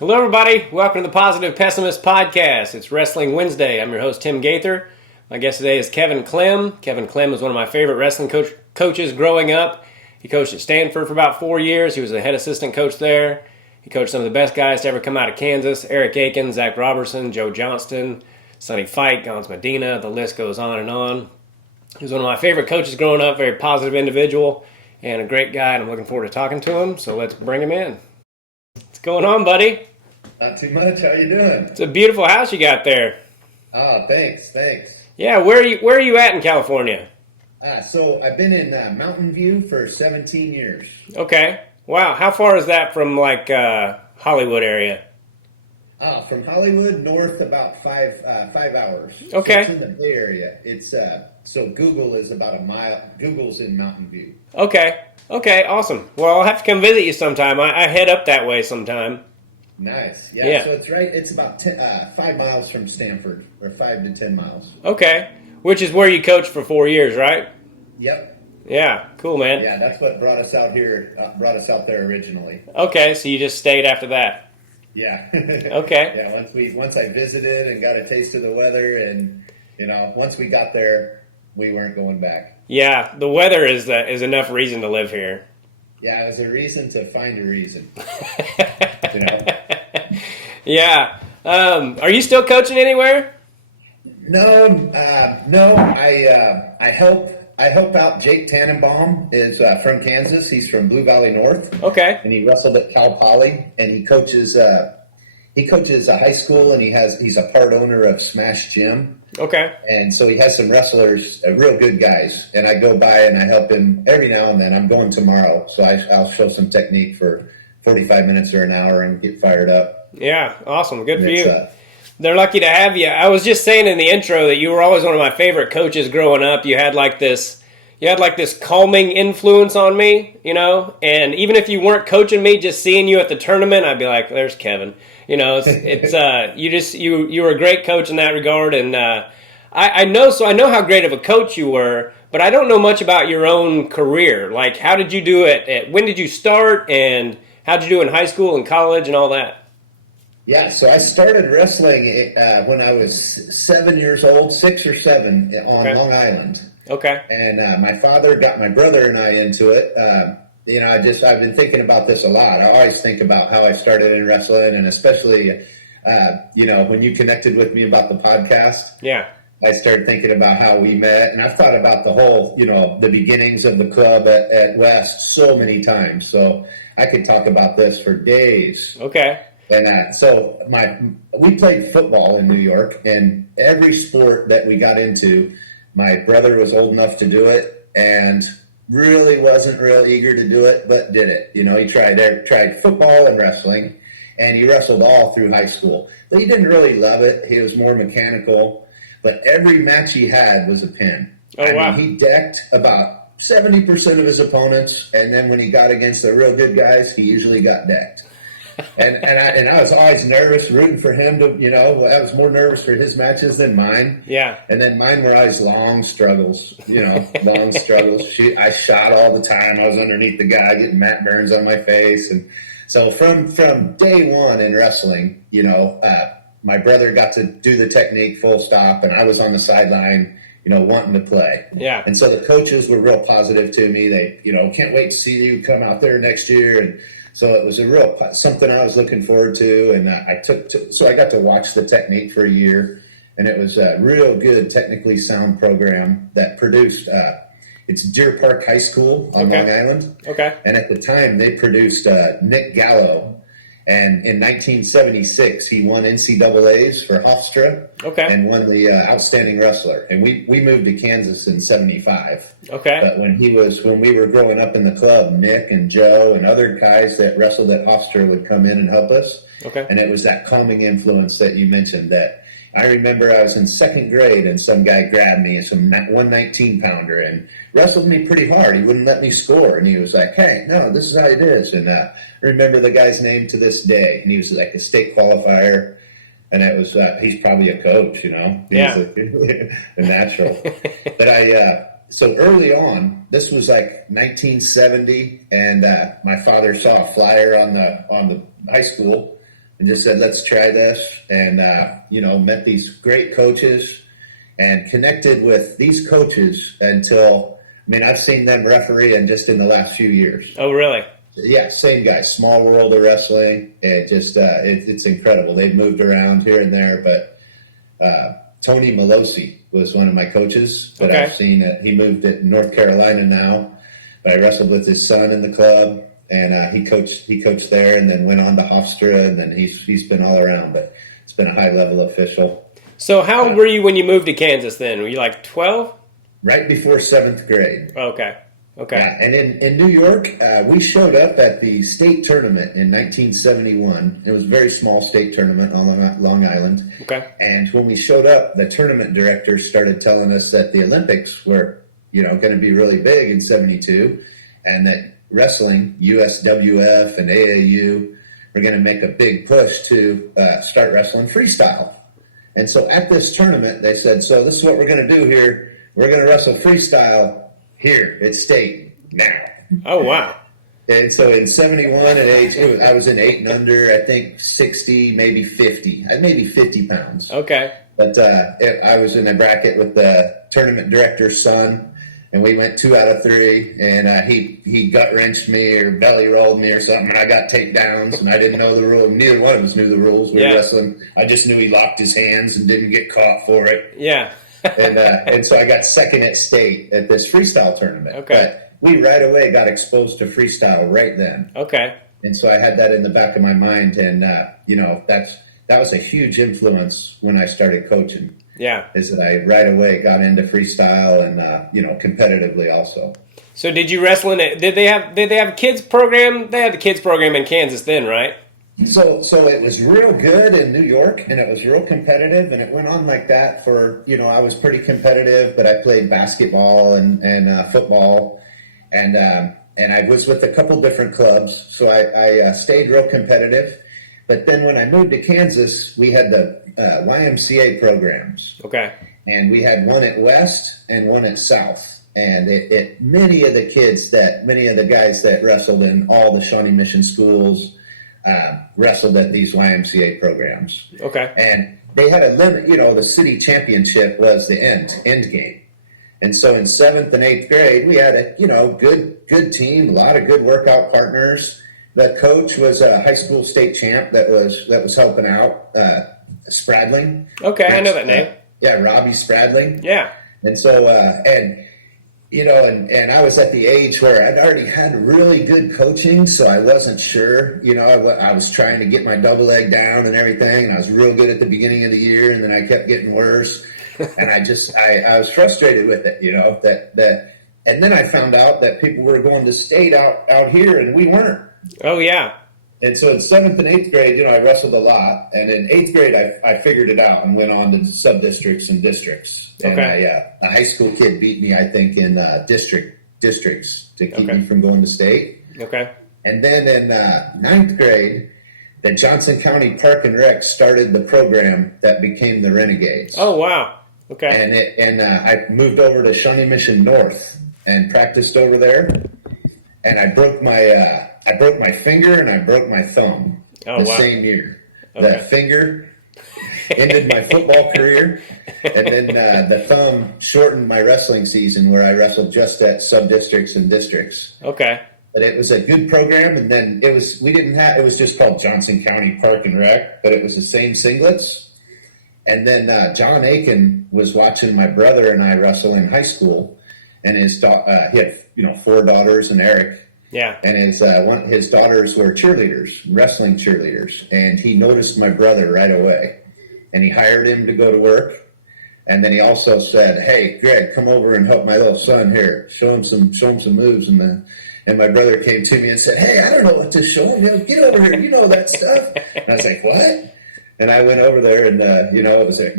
Hello, everybody. Welcome to the Positive Pessimist Podcast. It's Wrestling Wednesday. I'm your host, Tim Gaither. My guest today is Kevin Klemm. Kevin Klemm was one of my favorite wrestling coaches growing up. He coached at Stanford for about 4 years. He was the head assistant coach there. He coached some of the best guys to ever come out of Kansas: Eric Aiken, Zach Robertson, Joe Johnston, Sonny Fight, Gons Medina. The list goes on and on. He was one of my favorite coaches growing up, very positive individual, and a great guy, and I'm looking forward to talking to him, so let's bring him in. What's going on, buddy? Not too much. How you doing? It's a beautiful house you got there. Oh, thanks. Yeah, where are you at in California? So I've been in Mountain View for 17 years. Okay. Wow. How far is that from Hollywood area? From Hollywood north about 5 hours. Okay. So it's in the Bay Area. It's so Google is about a mile. Google's in Mountain View. Okay. Awesome. Well, I'll have to come visit you sometime. I head up that way sometime. Nice. Yeah. So it's right. It's about 5 miles from Stanford, or 5 to 10 miles. Okay. Which is where you coached for 4 years, right? Yep. Yeah. Cool, man. Yeah, that's what brought us out here. Brought us out there originally. Okay. So you just stayed after that. Yeah. Okay. Yeah. Once I visited and got a taste of the weather, and once we got there, we weren't going back. Yeah. The weather is enough reason to live here. Yeah, it was a reason to find a reason. Yeah. Are you still coaching anywhere? No. I help out. Jake Tannenbaum is from Kansas. He's from Blue Valley North. Okay. And he wrestled at Cal Poly, and he coaches a high school, and he's a part owner of Smash Gym. Okay. And so he has some wrestlers, real good guys, and I go by and I help him every now and then. I'm going tomorrow, so I'll show some technique for 45 minutes or an hour and get fired up. Yeah, awesome. Good for you. They're lucky to have you. I was just saying in the intro that you were always one of my favorite coaches growing up. You had this calming influence on me, and even if you weren't coaching me, just seeing you at the tournament, I'd be like, there's Kevin. You were a great coach in that regard, and I know how great of a coach you were, but I don't know much about your own career. Like, how did you do it? When did you start, and how did you do in high school and college and all that? Yeah, so I started wrestling when I was 7 years old, 6 or 7, on Long Island. Okay. And my father got my brother and I into it. I've been thinking about this a lot. I always think about how I started in wrestling, and especially, when you connected with me about the podcast. Yeah. I started thinking about how we met, and I've thought about the whole, the beginnings of the club at West so many times. So I could talk about this for days. Okay. And so we played football in New York, and every sport that we got into, my brother was old enough to do it and really wasn't real eager to do it, but did it. He tried football and wrestling, and he wrestled all through high school. But he didn't really love it. He was more mechanical. But every match he had was a pin. Oh, wow. He decked about 70% of his opponents, and then when he got against the real good guys, he usually got decked. And I was always nervous, rooting for him to, I was more nervous for his matches than mine. Yeah. And then mine were always long struggles, long struggles. I shot all the time. I was underneath the guy getting mat burns on my face. And so from day one in wrestling, my brother got to do the technique full stop, and I was on the sideline, wanting to play. Yeah. And so the coaches were real positive to me. They, can't wait to see you come out there next year. And so it was something I was looking forward to, and so I got to watch the technique for a year, and it was a real good, technically sound program that produced. It's Deer Park High School on Long Island. Okay. And at the time, they produced Nick Gallo, and in 1976, he won NCAAs for Hofstra. Okay. And won the Outstanding Wrestler. And we moved to Kansas in 75. Okay. But when we were growing up in the club, Nick and Joe and other guys that wrestled at Hofstra would come in and help us. Okay. And it was that calming influence that you mentioned. That I remember I was in second grade, and some guy grabbed me, some 119-pounder, and wrestled me pretty hard. He wouldn't let me score, and he was like, "Hey, no, this is how it is." And I remember the guy's name to this day, and he was like a state qualifier, and it was he's probably a coach, He was a natural. But so early on, this was like 1970, and my father saw a flyer on the high school and just said, let's try this. And, met these great coaches and connected with these coaches until, I've seen them refereeing just in the last few years. Oh, really? Yeah, same guy. Small world of wrestling. It just it's incredible. They've moved around here and there, but Tony Melosi was one of my coaches that I've seen. He moved to North Carolina now, but I wrestled with his son in the club, and he coached there, and then went on to Hofstra, and then he's been all around. But it's been a high level official. So how old were you when you moved to Kansas? Then were you like 12? Right before 7th grade. Okay. And in New York, we showed up at the state tournament in 1971. It was a very small state tournament on Long Island. Okay. And when we showed up, the tournament director started telling us that the Olympics were, going to be really big in 72, and that wrestling, USWF and AAU, were going to make a big push to start wrestling freestyle. And so at this tournament, they said, so this is what we're going to do here. We're going to wrestle freestyle here at state now. Oh, wow. And so in 71 at age, I was in 8 and under, I think 60, maybe 50. Maybe 50 pounds. Okay. But I was in a bracket with the tournament director's son, and we went 2 out of 3, and he gut-wrenched me or belly rolled me or something, and I got takedowns, and I didn't know the rule. Neither one of us knew the rules. We were wrestling. I just knew he locked his hands and didn't get caught for it. Yeah. and so I got second at state at this freestyle tournament. Okay. But we right away got exposed to freestyle right then. Okay. And so I had that in the back of my mind, and that was a huge influence when I started coaching. Yeah. Is that I right away got into freestyle and competitively also. So did you wrestle in it? Did they have a kids program? They had the kids program in Kansas then, right? So it was real good in New York, and it was real competitive, and it went on like that for, I was pretty competitive, but I played basketball and football, and I was with a couple different clubs, so I stayed real competitive. But then when I moved to Kansas, we had the YMCA programs. Okay. And we had one at West and one at South. And many of the guys that wrestled in all the Shawnee Mission schools wrestled at these YMCA programs. Okay. And they had a limit, the city championship was the end game. And so in 7th and 8th grade, we had a, good team, a lot of good workout partners. The coach was a high school state champ that was helping out, Spradling. Okay, I know that name. Robbie Spradling. Yeah. And so, and I was at the age where I'd already had really good coaching, so I wasn't sure. I was trying to get my double leg down and everything, and I was real good at the beginning of the year, and then I kept getting worse. And I was frustrated with it, and then I found out that people were going to state out here, and we weren't. Oh, yeah. And so in 7th and 8th grade, I wrestled a lot. And in 8th grade, I figured it out and went on to sub-districts and districts. And a high school kid beat me, I think, in districts to keep me from going to state. Okay. And then in 9th grade, the Johnson County Park and Rec started the program that became the Renegades. Oh, wow. Okay. And I moved over to Shawnee Mission North and practiced over there. And I broke my finger and I broke my thumb same year. Okay. The finger ended my football career, and then the thumb shortened my wrestling season, where I wrestled just at sub-districts and districts. Okay. But it was a good program, and then it was just called Johnson County Park and Rec, but it was the same singlets. And then John Aiken was watching my brother and I wrestle in high school, and he had 4 daughters and Eric. Yeah. And his daughters were cheerleaders, wrestling cheerleaders, and he noticed my brother right away, and he hired him to go to work. And then he also said, "Hey, Greg, come over and help my little son here. Show him some moves." And my brother came to me and said, "Hey, I don't know what to show him. Get over here. You know that stuff." And I was like, "What?" And I went over there, and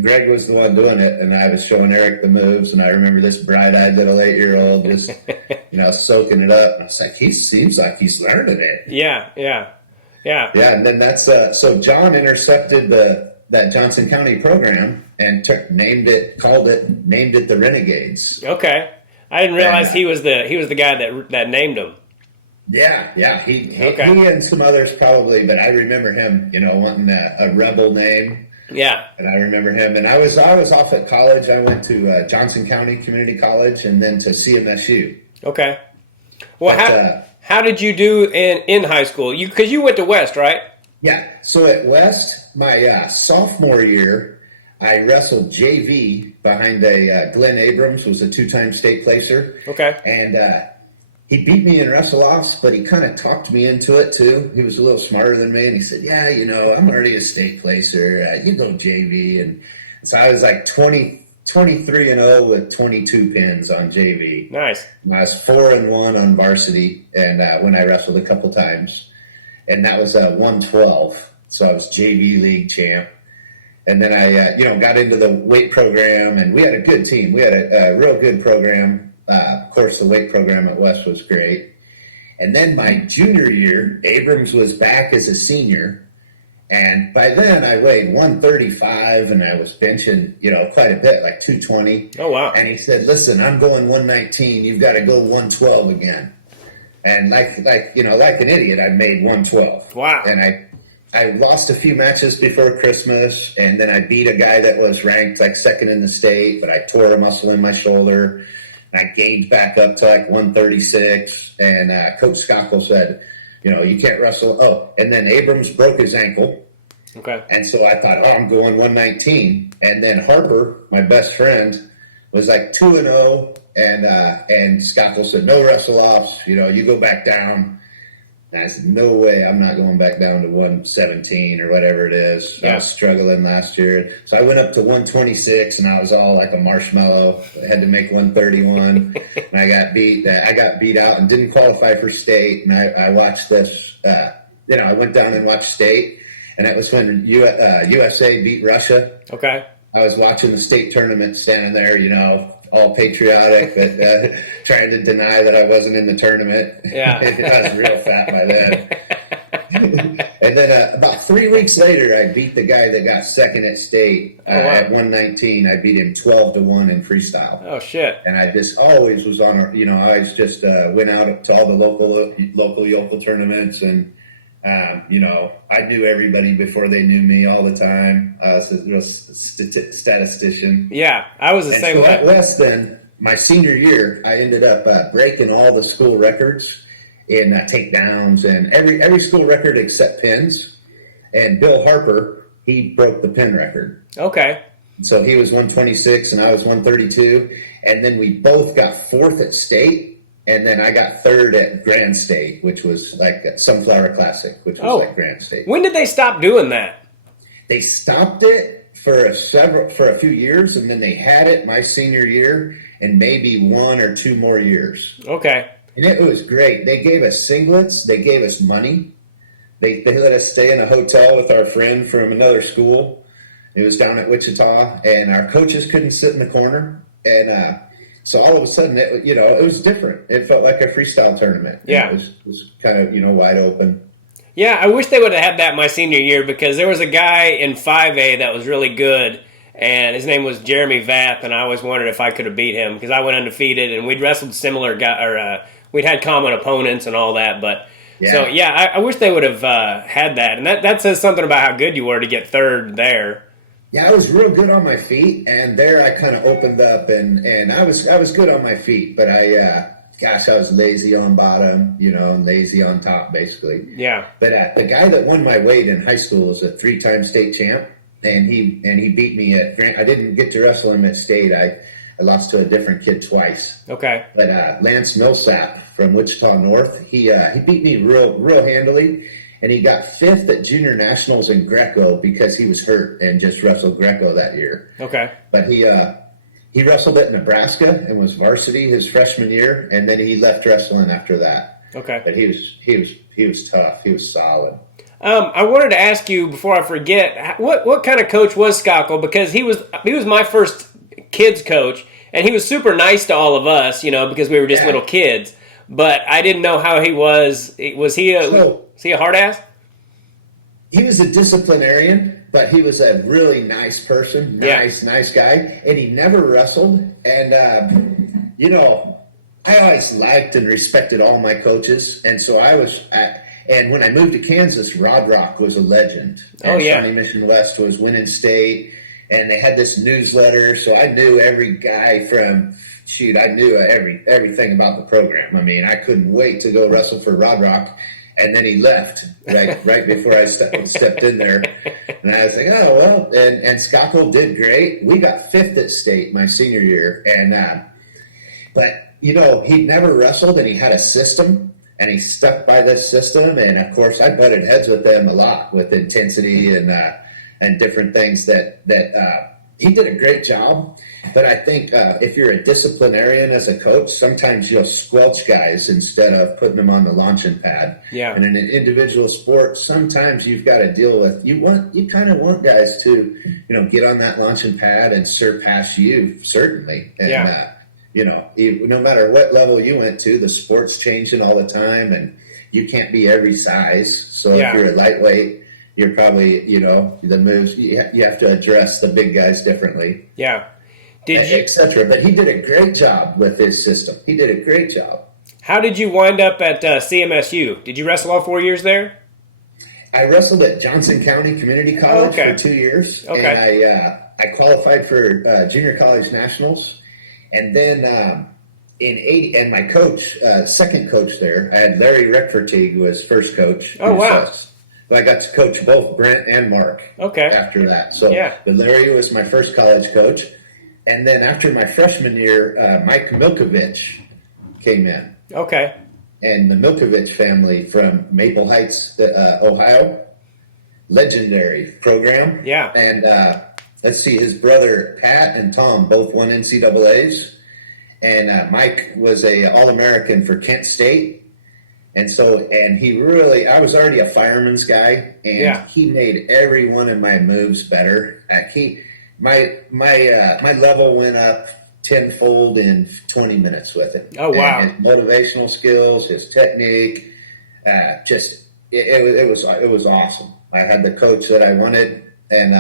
Greg was the one doing it, and I was showing Eric the moves. And I remember this bright-eyed little 8-year-old just, soaking it up. And I was like, he seems like he's learning it. Yeah. And then that's so John intercepted that Johnson County program and named it the Renegades. Okay, I didn't realize he was the guy that named them. Yeah. He and some others probably, but I remember him, wanting a rebel name. Yeah. And I remember him. And I was off at college. I went to Johnson County Community College and then to CMSU. Okay. Well, how did you do in high school? Because you went to West, right? Yeah. So at West, my sophomore year, I wrestled JV behind Glenn Abrams, was a 2-time state placer. Okay. And he beat me in wrestle-offs, but he kind of talked me into it, too. He was a little smarter than me, and he said, yeah, I'm already a state placer. You go JV. And so I was like 23-0 with 22 pins on JV. Nice. And I was 4-1 on varsity, and when I wrestled a couple times. And that was 112. So I was JV league champ. And then I, got into the weight program, and we had a good team. We had a real good program. Of course, the weight program at West was great. And then my junior year, Abrams was back as a senior. And by then I weighed 135 and I was benching, quite a bit, like 220. Oh, wow. And he said, listen, I'm going 119. You've got to go 112 again. And like an idiot, I made 112. Wow. And I lost a few matches before Christmas. And then I beat a guy that was ranked like second in the state, but I tore a muscle in my shoulder. I gained back up to like 136, and Coach Skockle said, you can't wrestle. Oh, and then Abrams broke his ankle. Okay. And so I thought, I'm going 119. And then Harper, my best friend, was like 2-0, and Skockle said, no wrestle-offs, you go back down. And I said, no way, I'm not going back down to 117 or whatever it is. Yeah. I was struggling last year. So I went up to 126, and I was all like a marshmallow. I had to make 131, and I got beat out and didn't qualify for state. And I watched this, I went down and watched state, and that was when USA beat Russia. Okay. I was watching the state tournament, standing there, all patriotic, but trying to deny that I wasn't in the tournament. Yeah. I was real fat by then. And then about 3 weeks later, I beat the guy that got second at state at 119. I beat him 12-1 in freestyle. Oh, shit. And I just always was on, I always just went out to all the local yokel tournaments, and I knew everybody before they knew me all the time. I was a real statistician. Yeah, I was the same way. At West, then, my senior year, I ended up breaking all the school records in takedowns and every school record except pins. And Bill Harper, he broke the pin record. Okay. So he was 126 and I was 132. And then we both got fourth at state. And then I got third at Grand State, which was like Sunflower Classic, which was like Grand State. When did they stop doing that? They stopped it for a few years, and then they had it my senior year and maybe 1 or 2 more years. Okay. And it was great. They gave us singlets. They gave us money. They let us stay in a hotel with our friend from another school. It was down at Wichita, and our coaches couldn't sit in the corner. And so all of a sudden, it was different. It felt like a freestyle tournament. Yeah. It was kind of, wide open. Yeah, I wish they would have had that my senior year, because there was a guy in 5A that was really good, and his name was Jeremy Vath, and I always wondered if I could have beat him, because I went undefeated, and we'd wrestled similar we'd had common opponents and all that. But yeah. So yeah, I wish they would have had that, and that says something about how good you were to get third there. Yeah, I was real good on my feet, and there I kind of opened up, and I was good on my feet, but I was lazy on bottom, and lazy on top, basically. Yeah. But the guy that won my weight in high school is a 3-time state champ, and he beat me at Grant. I didn't get to wrestle him at state. I lost to a different kid twice. Okay. But Lance Millsap from Wichita North, he beat me real handily. And he got 5th at junior nationals in Greco because he was hurt and just wrestled Greco that year. Okay. But he wrestled at Nebraska and was varsity his freshman year, and then he left wrestling after that. Okay. But he was tough. He was solid. I wanted to ask you before I forget, what kind of coach was Skockle? Because he was my first kids coach, and he was super nice to all of us, because we were just little kids. But I didn't know how he was. Was he a hard ass? He was a disciplinarian, but he was a really nice person, nice guy, and he never wrestled. And I always liked and respected all my coaches, and so and when I moved to Kansas, Rod Rock was a legend. Oh, yeah. Shawnee Mission West was winning state, and they had this newsletter, so I knew every guy from, I knew everything about the program. I mean, I couldn't wait to go wrestle for Rod Rock, and then he left right before I stepped in there. And I was like, oh, well, and Skockel did great. We got 5th at state my senior year, but he'd never wrestled, and he had a system, and he stuck by this system. And of course, I butted heads with them a lot with intensity and different things that he did a great job. But I think if you're a disciplinarian as a coach, sometimes you'll squelch guys instead of putting them on the launching pad. Yeah. And in an individual sport, sometimes you've got to deal with, you kind of want guys to, get on that launching pad and surpass you, certainly. And, yeah. No matter what level you went to, the sport's changing all the time, and you can't be every size. So if you're a lightweight, you're probably, the moves, you have to address the big guys differently. Yeah. Et cetera. But he did a great job with his system. He did a great job. How did you wind up at CMSU? Did you wrestle all 4 years there? I wrestled at Johnson County Community College for 2 years. Okay. And I qualified for junior college nationals. And then in 80, and my coach, second coach there, I had Larry Reckvertig was first coach. Oh, wow. I got to coach both Brent and Mark after that. So but Larry was my first college coach. And then after my freshman year, Mike Milkovich came in. Okay. And the Milkovich family from Maple Heights, Ohio, legendary program. Yeah. And let's see, his brother Pat and Tom both won NCAAs. And Mike was a All-American for Kent State. And I was already a fireman's guy, and he made every one of my moves better. My level went up tenfold in 20 minutes with it. Oh, wow. And his motivational skills, his technique, it was awesome. I had the coach that I wanted, and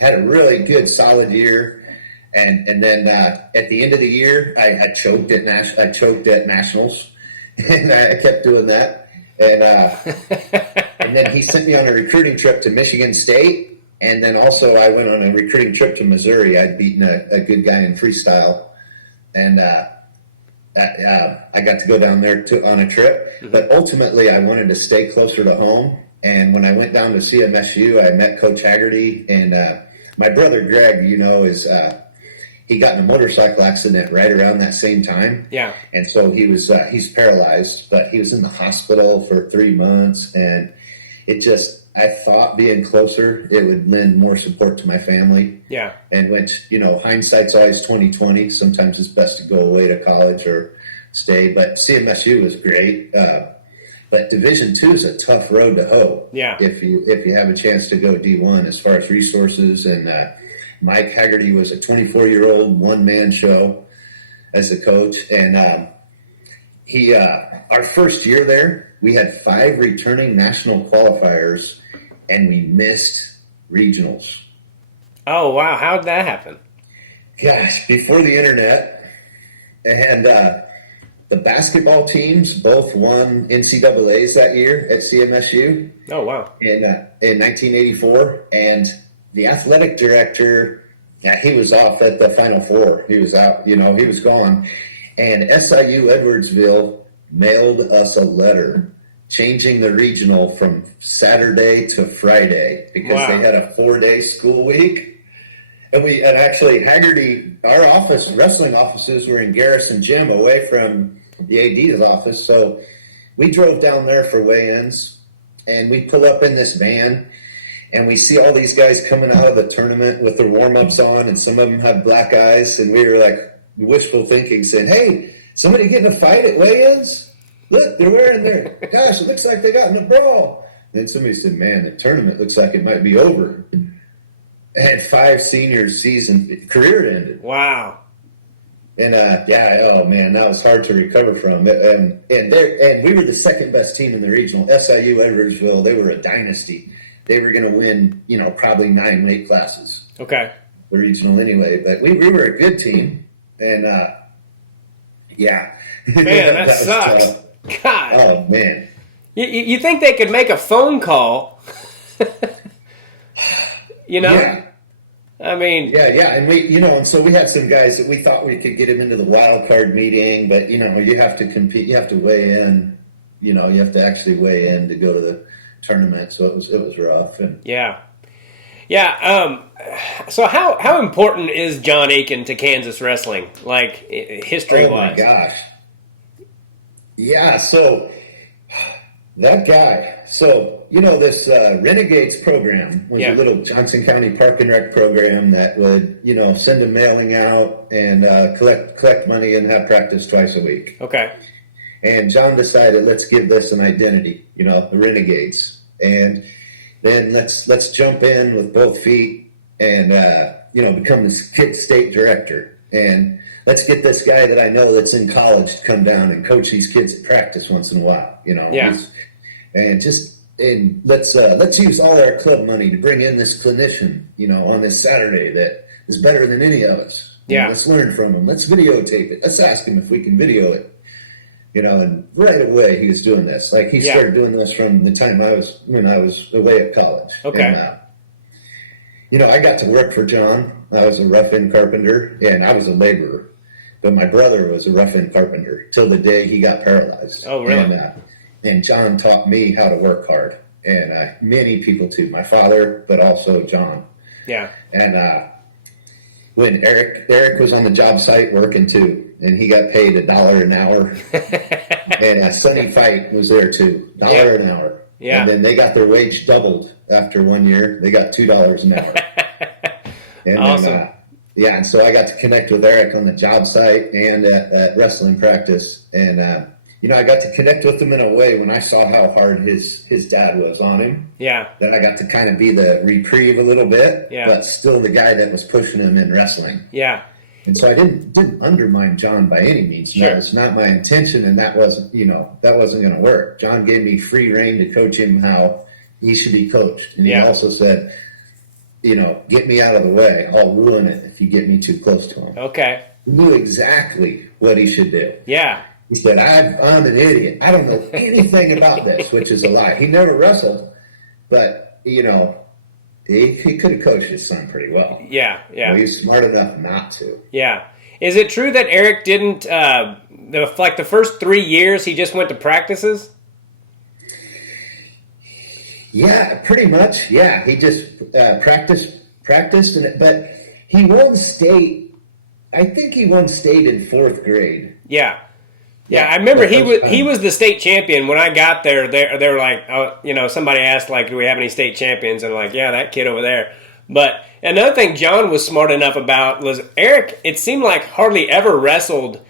had a really good, solid year. And then at the end of the year, I choked at nationals, and I kept doing that. And then he sent me on a recruiting trip to Michigan State, and then also I went on a recruiting trip to Missouri. I'd beaten a good guy in freestyle, and I got to go down there on a trip. Mm-hmm. But ultimately, I wanted to stay closer to home. And when I went down to CMSU, I met Coach Haggerty, and my brother Greg, he got in a motorcycle accident right around that same time. Yeah. And so he's paralyzed, but he was in the hospital for 3 months. And I thought being closer, it would lend more support to my family. Yeah. And which, hindsight's always 20/20. Sometimes it's best to go away to college or stay. But CMSU was great. But Division II is a tough road to hoe. Yeah. If you have a chance to go D1 as far as resources. And Mike Haggerty was a 24-year-old one-man show as a coach. And our first year there, we had 5 returning national qualifiers, and we missed regionals. Oh, wow. How did that happen? Gosh, before the internet. And the basketball teams both won NCAAs that year at CMSU. Oh, wow. In 1984. And the athletic director, he was off at the Final Four. He was out, he was gone. And SIU Edwardsville mailed us a letter changing the regional from Saturday to Friday because they had a 4-day school week. And actually Haggerty, our wrestling offices were in Garrison Gym away from the AD's office. So we drove down there for weigh-ins, and we pull up in this van, and we see all these guys coming out of the tournament with their warm-ups on, and some of them have black eyes, and we were like wishful thinking, saying, hey, somebody getting a fight at weigh-ins? Look, they're wearing their, gosh, it looks like they got in a brawl. And then somebody said, man, the tournament looks like it might be over. And 5 seniors' career ended. Wow. And oh man, that was hard to recover from. And we were the second best team in the regional. SIU Edwardsville, they were a dynasty. They were going to win, probably 9 weight classes. Okay. The regional anyway, but we were a good team, and Yeah. Man, that sucks. God. Oh, man. You think they could make a phone call? You know? Yeah. I mean... Yeah, and and so we had some guys that we thought we could get him into the wild card meeting, but, you have to compete, you have to weigh in, you have to actually weigh in to go to the tournament, so it was rough. And Yeah. So how important is John Aiken to Kansas wrestling, like history-wise? Oh, my gosh. Yeah, so that guy, this Renegades program was a little Johnson County Park and Rec program that would, send a mailing out and collect money and have practice twice a week. Okay. And John decided, let's give this an identity, the Renegades. And then let's jump in with both feet and, become the state director. And let's get this guy that I know that's in college to come down and coach these kids at practice once in a while, Yeah. And let's use all our club money to bring in this clinician, on this Saturday that is better than any of us. Yeah. Let's learn from him. Let's videotape it. Let's ask him if we can video it. And right away he was doing this. Like he started doing this from the time when I was away at college. Okay. And, I got to work for John. I was a rough-in carpenter, and I was a laborer. But my brother was a rough-in carpenter till the day he got paralyzed. Oh, really? And John taught me how to work hard, and many people too. My father, but also John. Yeah. And when Eric was on the job site working too, and he got paid $1 an hour, and Sonny Fight was there too, $1 an hour. Yeah. And then they got their wage doubled after 1 year. They got $2 an hour. And awesome. Then, and so I got to connect with Eric on the job site and at wrestling practice. And, I got to connect with him in a way when I saw how hard his dad was on him. Yeah. Then I got to kind of be the reprieve a little bit, but still the guy that was pushing him in wrestling. Yeah. And so I didn't undermine John by any means. Sure. That was not my intention, and that wasn't going to work. John gave me free rein to coach him how he should be coached. And he also said, get me out of the way. I'll ruin it if you get me too close to him. Okay. He knew exactly what he should do. Yeah. He said, I'm an idiot. I don't know anything about this, which is a lie. He never wrestled, but, he could have coached his son pretty well. Yeah. He's smart enough not to. Yeah. Is it true that Eric didn't, the first 3 years he just went to practices? Yeah, pretty much. Yeah, he just practiced, but he won state. I think he won state in 4th grade. Yeah. Yeah, I remember he was the state champion when I got there. They were like, somebody asked like, do we have any state champions? And I'm like, yeah, that kid over there. But another thing John was smart enough about was Eric. It seemed like hardly ever wrestled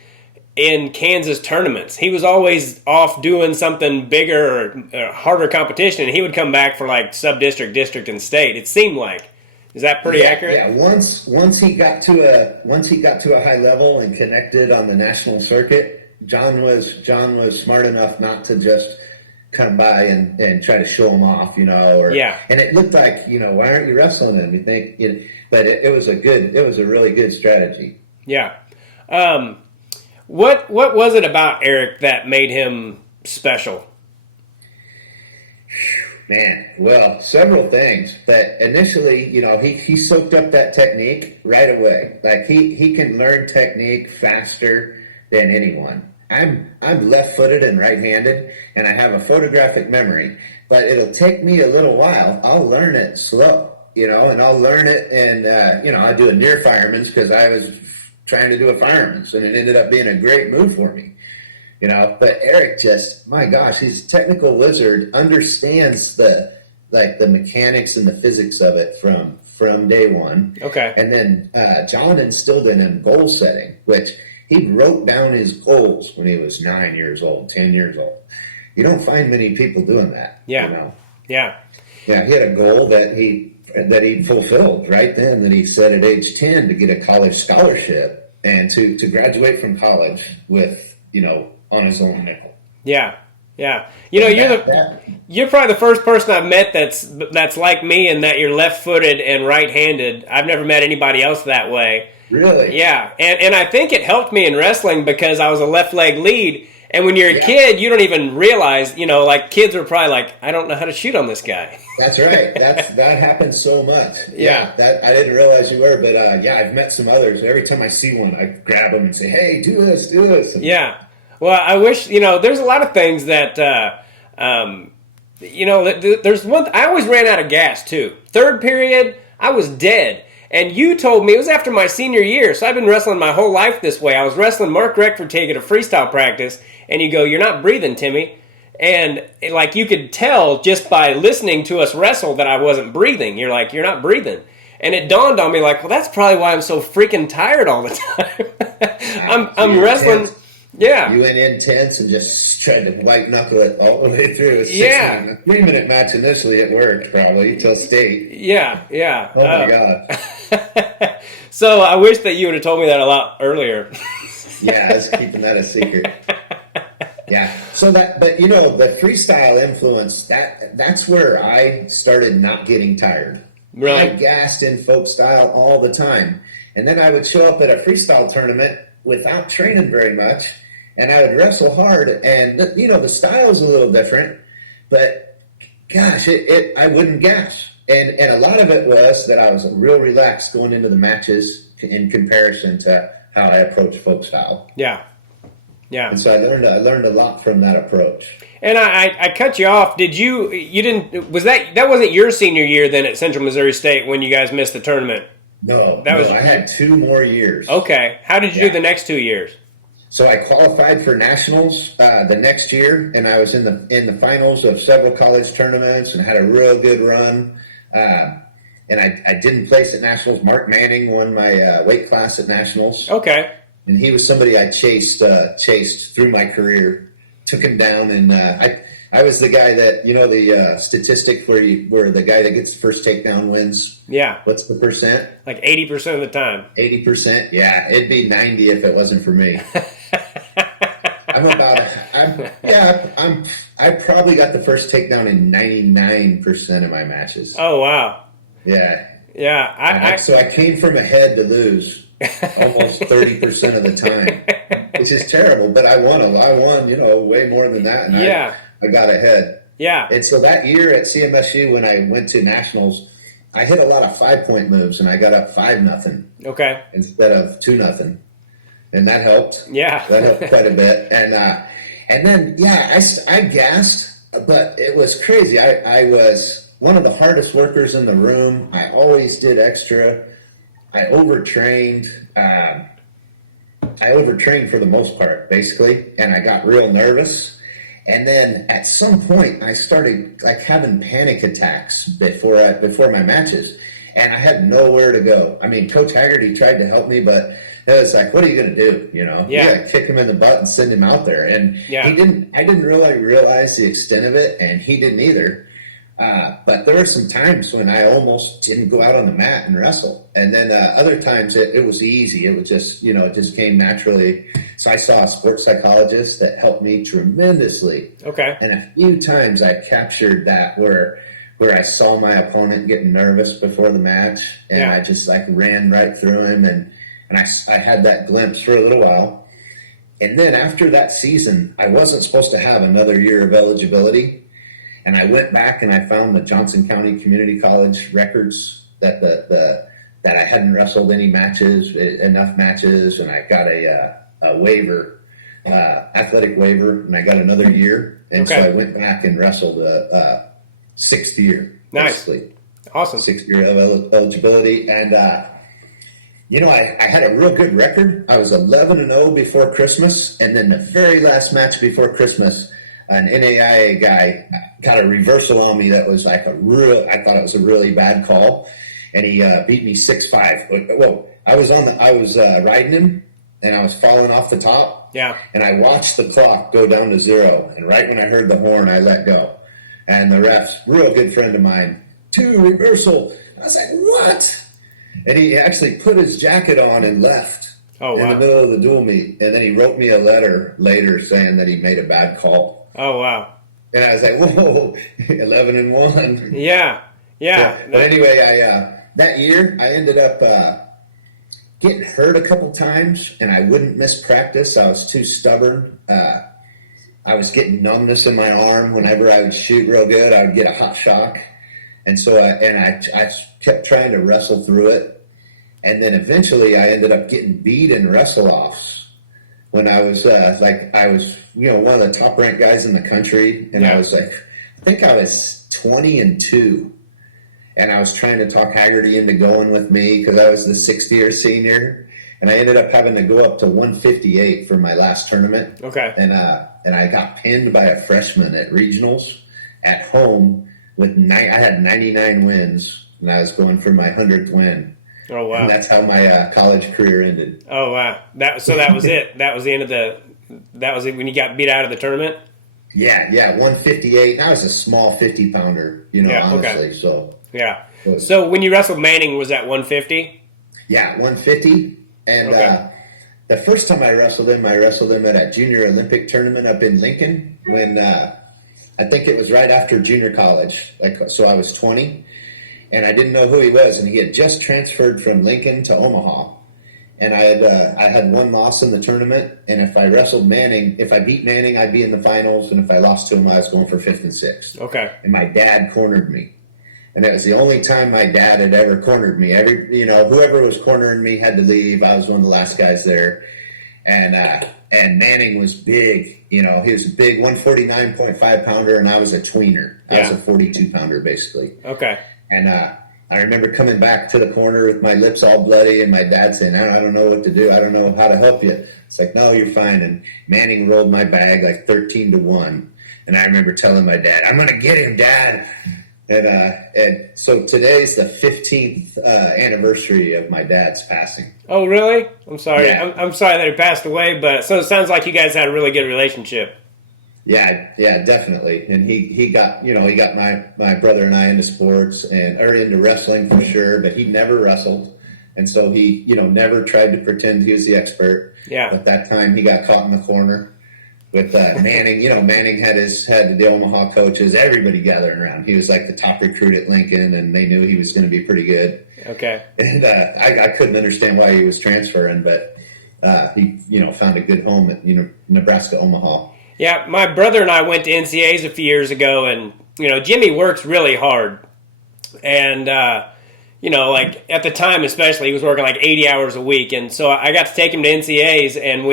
in Kansas tournaments. He was always off doing something bigger or harder competition, and he would come back for like sub-district, district, and state. It seemed like. Is that pretty accurate? Yeah. Once he got to a high level and connected on the national circuit, John was smart enough not to just come by and try to show him off, And it looked like, why aren't you wrestling him? You think, but it was a really good strategy. Yeah. What was it about Eric that made him special? Man, well, several things. But initially, he soaked up that technique right away. Like he can learn technique faster than anyone. I'm left-footed and right-handed, and I have a photographic memory. But it'll take me a little while. I'll learn it slow, and I'll learn it. And I do a near fireman's because I was trying to do a fireman's, and it ended up being a great move for me. But Eric just, my gosh, he's a technical wizard, understands the mechanics and the physics of it from day one. Okay. And then John instilled in him goal setting, which he wrote down his goals when he was 9 years old, 10 years old. You don't find many people doing that. Yeah. Yeah. Yeah, he had a goal that he fulfilled right then, that he set at age 10 to get a college scholarship and to graduate from college with, on his own nickel. Yeah. Yeah. You're probably the first person I've met that's like me in that you're left-footed and right-handed. I've never met anybody else that way. Really? Yeah. And I think it helped me in wrestling because I was a left leg lead. And when you're a kid, you don't even realize, like kids are probably like, I don't know how to shoot on this guy. That's right. That happens so much. Yeah. That I didn't realize you were, but I've met some others. Every time I see one, I grab them and say, "Hey, do this." And yeah. Well, I wish there's a lot of things that there's one. I always ran out of gas too. Third period, I was dead. And you told me, it was after my senior year, so I've been wrestling my whole life this way. I was wrestling Mark Reckford taking a freestyle practice, and you go, "You're not breathing, Timmy." And like you could tell just by listening to us wrestle that I wasn't breathing. You're like, "You're not breathing." And it dawned on me like, well, that's probably why I'm so freaking tired all the time. I'm wrestling. Tense. Yeah. You went intense and just tried to white knuckle it all the way through. Yeah. 3-minute match initially, it worked probably till state. Yeah, yeah. Oh my God. So I wish that you would have told me that a lot earlier. Yeah, I was keeping that a secret. Yeah. So but the freestyle influence, that's where I started not getting tired. Really? I gassed in folk style all the time. And then I would show up at a freestyle tournament without training very much, and I would wrestle hard, and the style's a little different, but gosh, I wouldn't gas. And a lot of it was that I was real relaxed going into the matches in comparison to how I approach folk style. Yeah. Yeah. And so I learned a lot from that approach. And I cut you off. Did you didn't, was that wasn't your senior year then at Central Missouri State when you guys missed the tournament? No, I had 2 more years. Okay. How did you do the next 2 years? So I qualified for nationals the next year, and I was in the finals of several college tournaments and had a real good run. And I didn't place at nationals. Mark Manning won my weight class at nationals. Okay. And he was somebody I chased through my career. Took him down, and I was the guy that the statistic where the guy that gets the first takedown wins. Yeah. What's the percent? Like 80% of the time. 80%. Yeah, it'd be 90 if it wasn't for me. I probably got the first takedown in 99% of my matches. Oh wow. Yeah. Yeah. So I came from ahead to lose almost 30% of the time, which is terrible. But I won way more than that, and I got ahead. Yeah. And so that year at CMSU, when I went to nationals, I hit a lot of 5-point moves, and I got up 5-0. Okay. Instead of 2-0. And that helped. Yeah. That helped quite a bit. And then, I gassed, but it was crazy. I was one of the hardest workers in the room. I always did extra. I overtrained. I overtrained for the most part, basically, and I got real nervous. And then at some point, I started having panic attacks before my matches, and I had nowhere to go. I mean, Coach Haggerty tried to help me, but it was like, what are you going to do? You got to kick him in the butt and send him out there. And he didn't. I didn't really realize the extent of it, and he didn't either. But there were some times when I almost didn't go out on the mat and wrestle. And then other times it was easy. It was just, it just came naturally. So I saw a sports psychologist that helped me tremendously. Okay. And a few times I captured that where I saw my opponent getting nervous before the match, and I just ran right through him. And I had that glimpse for a little while. And then after that season, I wasn't supposed to have another year of eligibility. And I went back and I found the Johnson County Community College records that that I hadn't wrestled enough matches, and I got a waiver, athletic waiver, and I got another year. And so I went back and wrestled a 6th year. Nice. Basically. Awesome. 6th year of eligibility. And, I had a real good record. I was 11-0 before Christmas, and then the very last match before Christmas, an NAIA guy got a reversal on me that was I thought it was a really bad call, and he beat me 6-5. Well, I was riding him, and I was falling off the top. Yeah. And I watched the clock go down to 0, and right when I heard the horn, I let go. And the ref's real good friend of mine, 2 reversal. I was like, what? And he actually put his jacket on and left in the middle of the dual meet, and then he wrote me a letter later saying that he made a bad call. Oh, wow. And I was like, whoa, 11-1. Yeah. But anyway, that year I ended up getting hurt a couple times, and I wouldn't miss practice. I was too stubborn. I was getting numbness in my arm whenever I would shoot real good. I would get a hot shock, and so I kept trying to wrestle through it, and then eventually I ended up getting beat in wrestle-offs when I was one of the top ranked guys in the country, and I was like, I think I was 20-2. And I was trying to talk Haggerty into going with me because I was the 6th-year senior, and I ended up having to go up to 158 for my last tournament. Okay. And I got pinned by a freshman at regionals at home with I had 99 wins, and I was going for my 100th win. Oh wow! And that's how my college career ended. Oh wow! That was it. That was the end of That was it when you got beat out of the tournament. Yeah, 158. And I was a small 50-pounder, honestly. Okay. So. Yeah. So when you wrestled Manning, was that 150? Yeah, 150. And the first time I wrestled him at a junior Olympic tournament up in Lincoln when I think it was right after junior college. So I was 20, and I didn't know who he was, and he had just transferred from Lincoln to Omaha. And I had one loss in the tournament, and if I beat Manning, I'd be in the finals, and if I lost to him, I was going for 5th and 6th. Okay. And my dad cornered me. And that was the only time my dad had ever cornered me. Whoever was cornering me had to leave. I was one of the last guys there. And Manning was big. He was a big 149.5 pounder, and I was a tweener. I was a 42 pounder, basically. Okay. And I remember coming back to the corner with my lips all bloody, and my dad saying, I don't know what to do. I don't know how to help you. It's like, no, you're fine. And Manning rolled my bag like 13-1. And I remember telling my dad, I'm going to get him, Dad. And so today's the 15th anniversary of my dad's passing. Oh, really? I'm sorry. Yeah. I'm sorry that he passed away, but so it sounds like you guys had a really good relationship. Yeah, definitely. And he got my brother and I into sports or into wrestling for sure, but he never wrestled. And so he, never tried to pretend he was the expert. Yeah. At that time, he got caught in the corner. With Manning, Manning had the Omaha coaches, everybody gathering around. He was like the top recruit at Lincoln, and they knew he was going to be pretty good. Okay. And I couldn't understand why he was transferring, but he, found a good home at Nebraska Omaha. Yeah, my brother and I went to NCAAs a few years ago, and Jimmy works really hard, and like at the time especially, he was working like 80 hours a week, and so I got to take him to NCAAs, and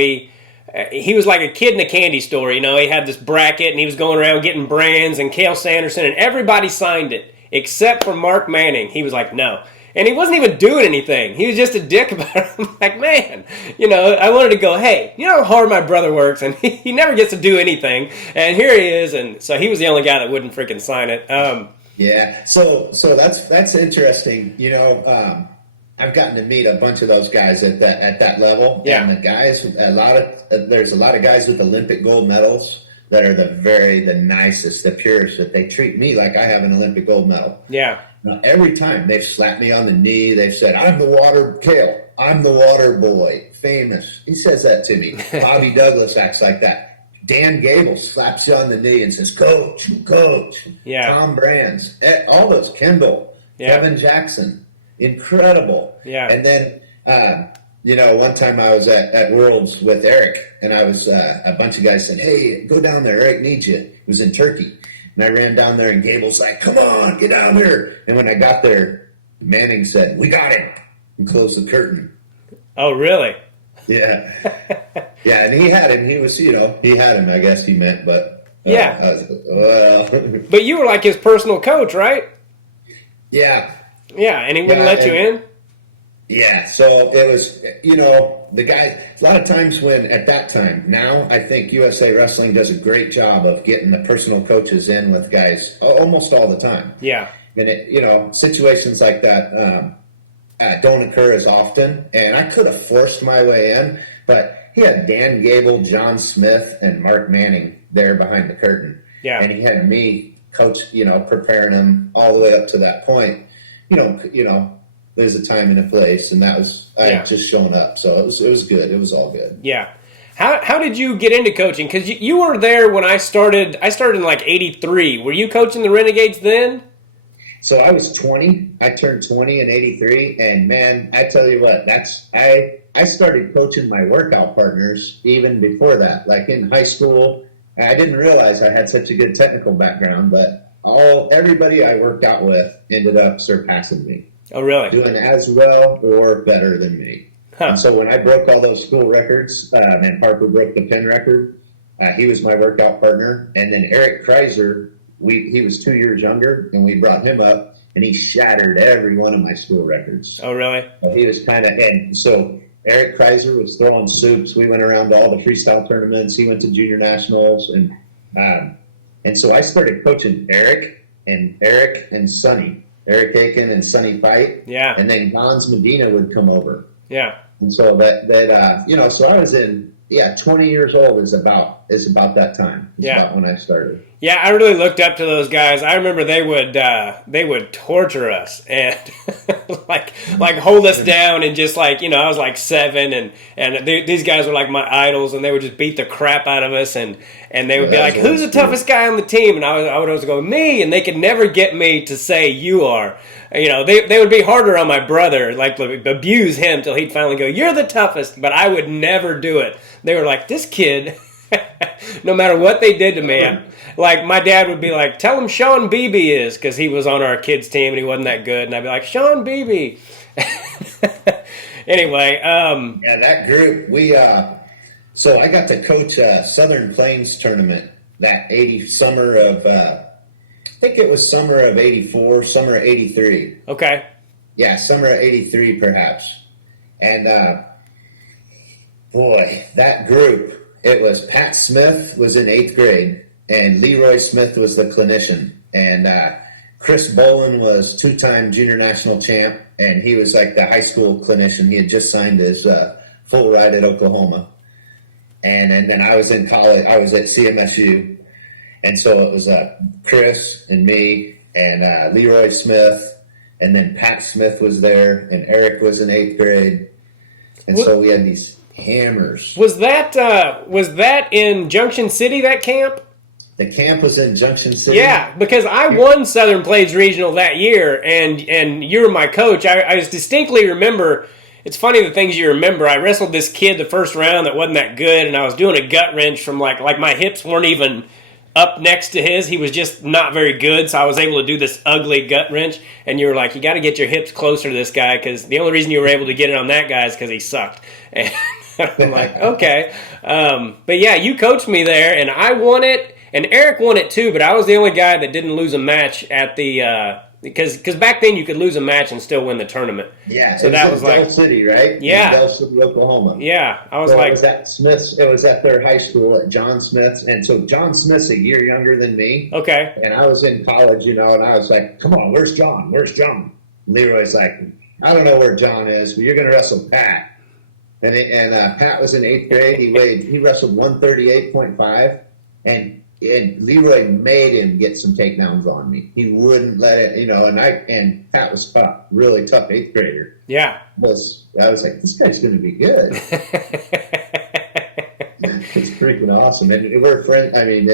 he was like a kid in a candy store. He had this bracket, and he was going around getting brands and Cale Sanderson, and everybody signed it except for Mark Manning. He was like, no. And he wasn't even doing anything. He was just a dick about it. I'm like, man, I wanted to go, hey, how hard my brother works, and he never gets to do anything. And here he is, and so he was the only guy that wouldn't freaking sign it. Yeah, so that's interesting. I've gotten to meet a bunch of those guys at that level. Yeah. And the guys, there's a lot of guys with Olympic gold medals that are the nicest, the purest, that they treat me like I have an Olympic gold medal. Yeah. Now, every time they've slapped me on the knee, they've said, I'm the water boy, famous. He says that to me. Bobby Douglas acts like that. Dan Gable slaps you on the knee and says, Coach. Yeah. Tom Brands, all those, Kendall, Kevin Jackson. Incredible. Yeah. And then, one time I was at Worlds with Eric, and I was, a bunch of guys said, hey, go down there. Eric needs you. It was in Turkey. And I ran down there, and Gable's like, come on, get down here. And when I got there, Manning said, we got him, and closed the curtain. Oh, really? Yeah. Yeah, and he had him. He was, he had him, I guess he meant, but yeah. I was, well. But you were like his personal coach, right? Yeah. Yeah, and he wouldn't let you in? Yeah, so it was, the guy, a lot of times at that time, now I think USA Wrestling does a great job of getting the personal coaches in with guys almost all the time. Yeah. And situations like that don't occur as often, and I could have forced my way in, but he had Dan Gable, John Smith, and Mark Manning there behind the curtain. Yeah. And he had me coach, preparing them all the way up to that point. There's a time and a place, and that was I had just shown up, so it was good. It was all good. Yeah. How did you get into coaching? Because you were there when I started. I started in like '83. Were you coaching the Renegades then? So I was 20. I turned 20 in '83, and man, I tell you what, I started coaching my workout partners even before that. Like in high school, I didn't realize I had such a good technical background, but everybody I worked out with ended up surpassing me. Oh, really? Doing as well or better than me. Huh. And so when I broke all those school records, and Harper broke the pen record, he was my workout partner. And then Eric Kreiser, he was 2 years younger, and we brought him up, and he shattered every one of my school records. Oh, really? He was and so Eric Kreiser was throwing soups. We went around to all the freestyle tournaments. He went to junior nationals, and so I started coaching Eric and Sonny, Eric Aiken and Sonny Fight. Yeah. And then Gons Medina would come over. Yeah. And so so I was 20 years old is about that time. It's about when I started. Yeah, I really looked up to those guys. I remember they would torture us and like hold us down and just like, I was like 7 and these guys were like my idols and they would just beat the crap out of us and they would be like, who's the toughest guy on the team? And I would always go, me, and they could never get me to say you are. They would be harder on my brother, like abuse him till he'd finally go, you're the toughest, but I would never do it. They were like, this kid, no matter what they did to me, like my dad would be like, tell him Sean Beebe is, because he was on our kids team and he wasn't that good, and I'd be like, Sean Beebe. Anyway. That group, so I got to coach a Southern Plains tournament that summer of, I think it was summer of '84, summer of '83. Okay. Yeah, summer of '83 perhaps. And boy, that group, it was Pat Smith was in 8th grade, and Leroy Smith was the clinician. And Chris Bolin was 2-time junior national champ, and he was like the high school clinician. He had just signed his full ride at Oklahoma. And then I was in college. I was at CMSU. And so it was Chris and me and Leroy Smith, and then Pat Smith was there, and Eric was in 8th grade. And so we had these hammers. Was that in Junction City, that camp? The camp was in Junction City? Yeah, because I won Southern Plains Regional that year, and you were my coach. I just distinctly remember, it's funny the things you remember. I wrestled this kid the first round that wasn't that good, and I was doing a gut wrench from like my hips weren't even up next to his. He was just not very good, so I was able to do this ugly gut wrench, and you were like, you got to get your hips closer to this guy, because the only reason you were able to get it on that guy is because he sucked. And I'm like, okay. But yeah, you coached me there, and I won it, and Eric won it too, but I was the only guy that didn't lose a match at the because back then you could lose a match and still win the tournament. Yeah, so that was like Del City, right? Yeah, Del City, Oklahoma. Yeah, I was like, it was at Smith's. It was at their high school at John Smith's, and so John Smith's a year younger than me. Okay, and I was in college, and I was like, "Come on, where's John? Where's John?" And Leroy's like, "I don't know where John is, but you're going to wrestle Pat." And Pat was in 8th grade. He wrestled 138.5, and Leroy made him get some takedowns on me. He wouldn't let it, and Pat was tough, really tough 8th grader. Yeah. I was like, this guy's going to be good. It's freaking awesome. And we're friends. I mean,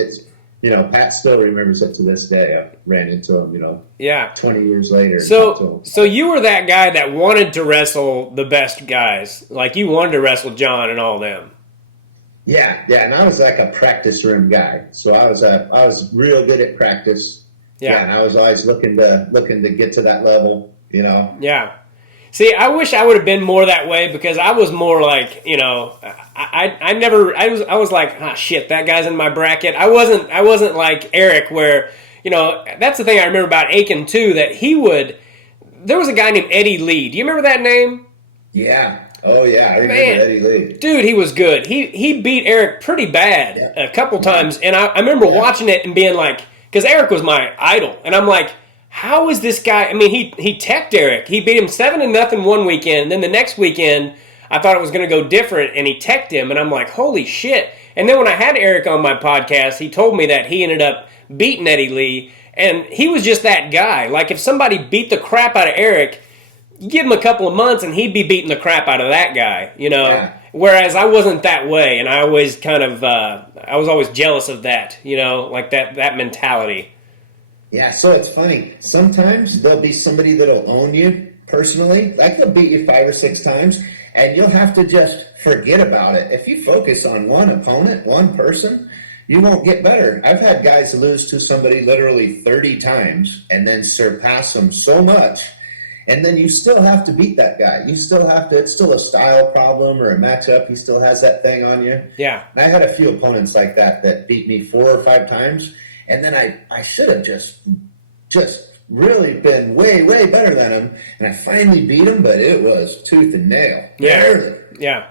Pat still remembers it to this day. I ran into him, yeah, 20 years later. So you were that guy that wanted to wrestle the best guys. Like you wanted to wrestle John and all them. Yeah, and I was like a practice room guy. So I was real good at practice. Yeah, and I was always looking to get to that level, Yeah. See, I wish I would have been more that way, because I was more like, I was like, shit, that guy's in my bracket. I wasn't like Eric, where, that's the thing I remember about Aiken too, that there was a guy named Eddie Lee. Do you remember that name? Yeah. Oh, yeah, I remember Eddie Lee. Dude, he was good. He beat Eric pretty bad a couple times, and I remember watching it and being like, because Eric was my idol, and I'm like, how is this guy? I mean, he teched Eric. He beat him 7-0 one weekend, and then the next weekend, I thought it was going to go different, and he teched him, and I'm like, holy shit. And then when I had Eric on my podcast, he told me that he ended up beating Eddie Lee, and he was just that guy. Like, if somebody beat the crap out of Eric, you give him a couple of months and he'd be beating the crap out of that guy, Yeah. Whereas I wasn't that way, and I always I was always jealous of that, like that mentality. Yeah, so it's funny. Sometimes there'll be somebody that'll own you personally, like they'll beat you 5 or 6 times, and you'll have to just forget about it. If you focus on one opponent, one person, you won't get better. I've had guys lose to somebody literally 30 times and then surpass them so much, and then you still have to beat that guy. You still have to, it's still a style problem or a matchup. He still has that thing on you. Yeah. And I had a few opponents like that beat me 4 or 5 times, and then I should have just really been way, way better than him, and I finally beat him, but it was tooth and nail. Yeah. Barely. Yeah.